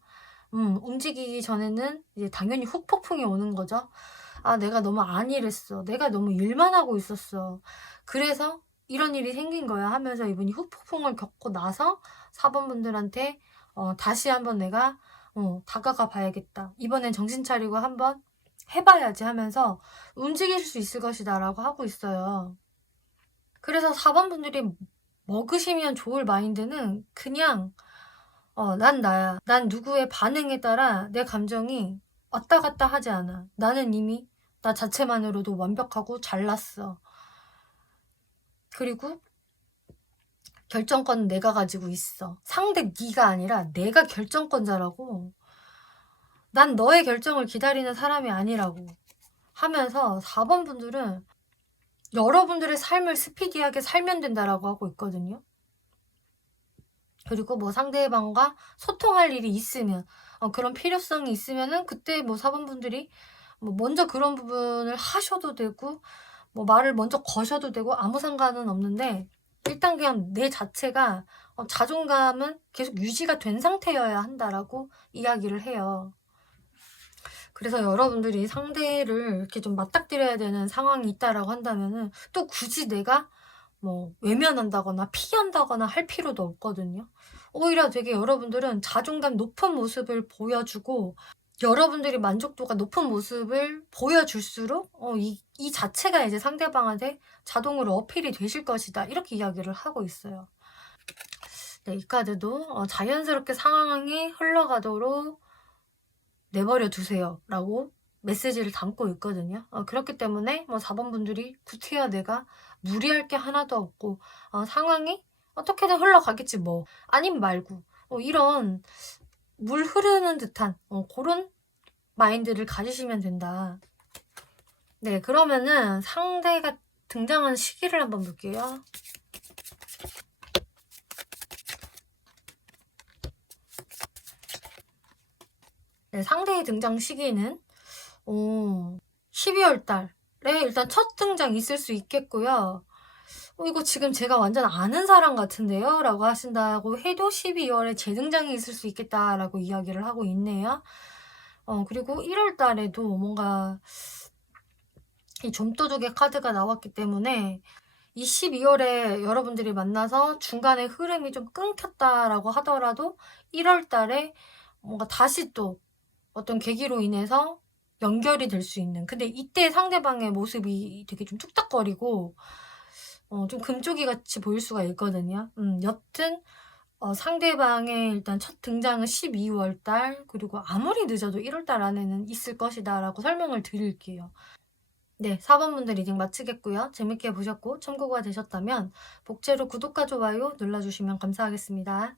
움직이기 전에는 이제 당연히 후폭풍이 오는 거죠. 내가 너무 안일했어. 내가 너무 일만 하고 있었어. 그래서 이런 일이 생긴 거야 하면서 이분이 후폭풍을 겪고 나서 4번 분들한테 다시 한번 내가 다가가 봐야겠다. 이번엔 정신 차리고 한번 해봐야지 하면서 움직일 수 있을 것이다 라고 하고 있어요. 그래서 4번 분들이 먹으시면 좋을 마인드는 그냥 난 나야. 난 누구의 반응에 따라 내 감정이 왔다 갔다 하지 않아. 나는 이미 나 자체만으로도 완벽하고 잘났어. 그리고 결정권은 내가 가지고 있어. 상대 네가 아니라 내가 결정권자라고. 난 너의 결정을 기다리는 사람이 아니라고 하면서 4번 분들은 여러분들의 삶을 스피디하게 살면 된다라고 하고 있거든요. 그리고 뭐 상대방과 소통할 일이 있으면 그런 필요성이 있으면은 그때 뭐 4번 분들이 뭐 먼저 그런 부분을 하셔도 되고 뭐 말을 먼저 거셔도 되고 아무 상관은 없는데 일단 그냥 내 자체가 자존감은 계속 유지가 된 상태여야 한다라고 이야기를 해요. 그래서 여러분들이 상대를 이렇게 좀 맞닥뜨려야 되는 상황이 있다라고 한다면은 또 굳이 내가 뭐 외면한다거나 피한다거나 할 필요도 없거든요. 오히려 되게 여러분들은 자존감 높은 모습을 보여주고 여러분들이 만족도가 높은 모습을 보여줄수록 이 자체가 이제 상대방한테 자동으로 어필이 되실 것이다. 이렇게 이야기를 하고 있어요. 네, 이 카드도 자연스럽게 상황이 흘러가도록 내버려 두세요 라고 메시지를 담고 있거든요. 그렇기 때문에 뭐 4번 분들이 구태여 내가 무리할 게 하나도 없고 상황이 어떻게든 흘러가겠지 뭐 아님 말고 이런 물 흐르는 듯한 그런 마인드를 가지시면 된다. 네, 그러면은 상대가 등장하는 시기를 한번 볼게요. 네, 상대의 등장 시기는 12월 달에 일단 첫 등장 있을 수 있겠고요. 이거 지금 제가 완전 아는 사람 같은데요? 라고 하신다고 해도 12월에 재등장이 있을 수 있겠다라고 이야기를 하고 있네요. 그리고 1월 달에도 뭔가 이 좀도둑의 카드가 나왔기 때문에 이 12월에 여러분들이 만나서 중간에 흐름이 좀 끊겼다라고 하더라도 1월 달에 뭔가 다시 또 어떤 계기로 인해서 연결이 될 수 있는, 근데 이때 상대방의 모습이 되게 좀 툭닥거리고 좀 금쪽이 같이 보일 수가 있거든요. 여튼 상대방의 일단 첫 등장은 12월 달, 그리고 아무리 늦어도 1월 달 안에는 있을 것이다 라고 설명을 드릴게요. 네, 4번 분들 리딩 마치겠고요. 재밌게 보셨고 참고가 되셨다면 복제로 구독과 좋아요 눌러주시면 감사하겠습니다.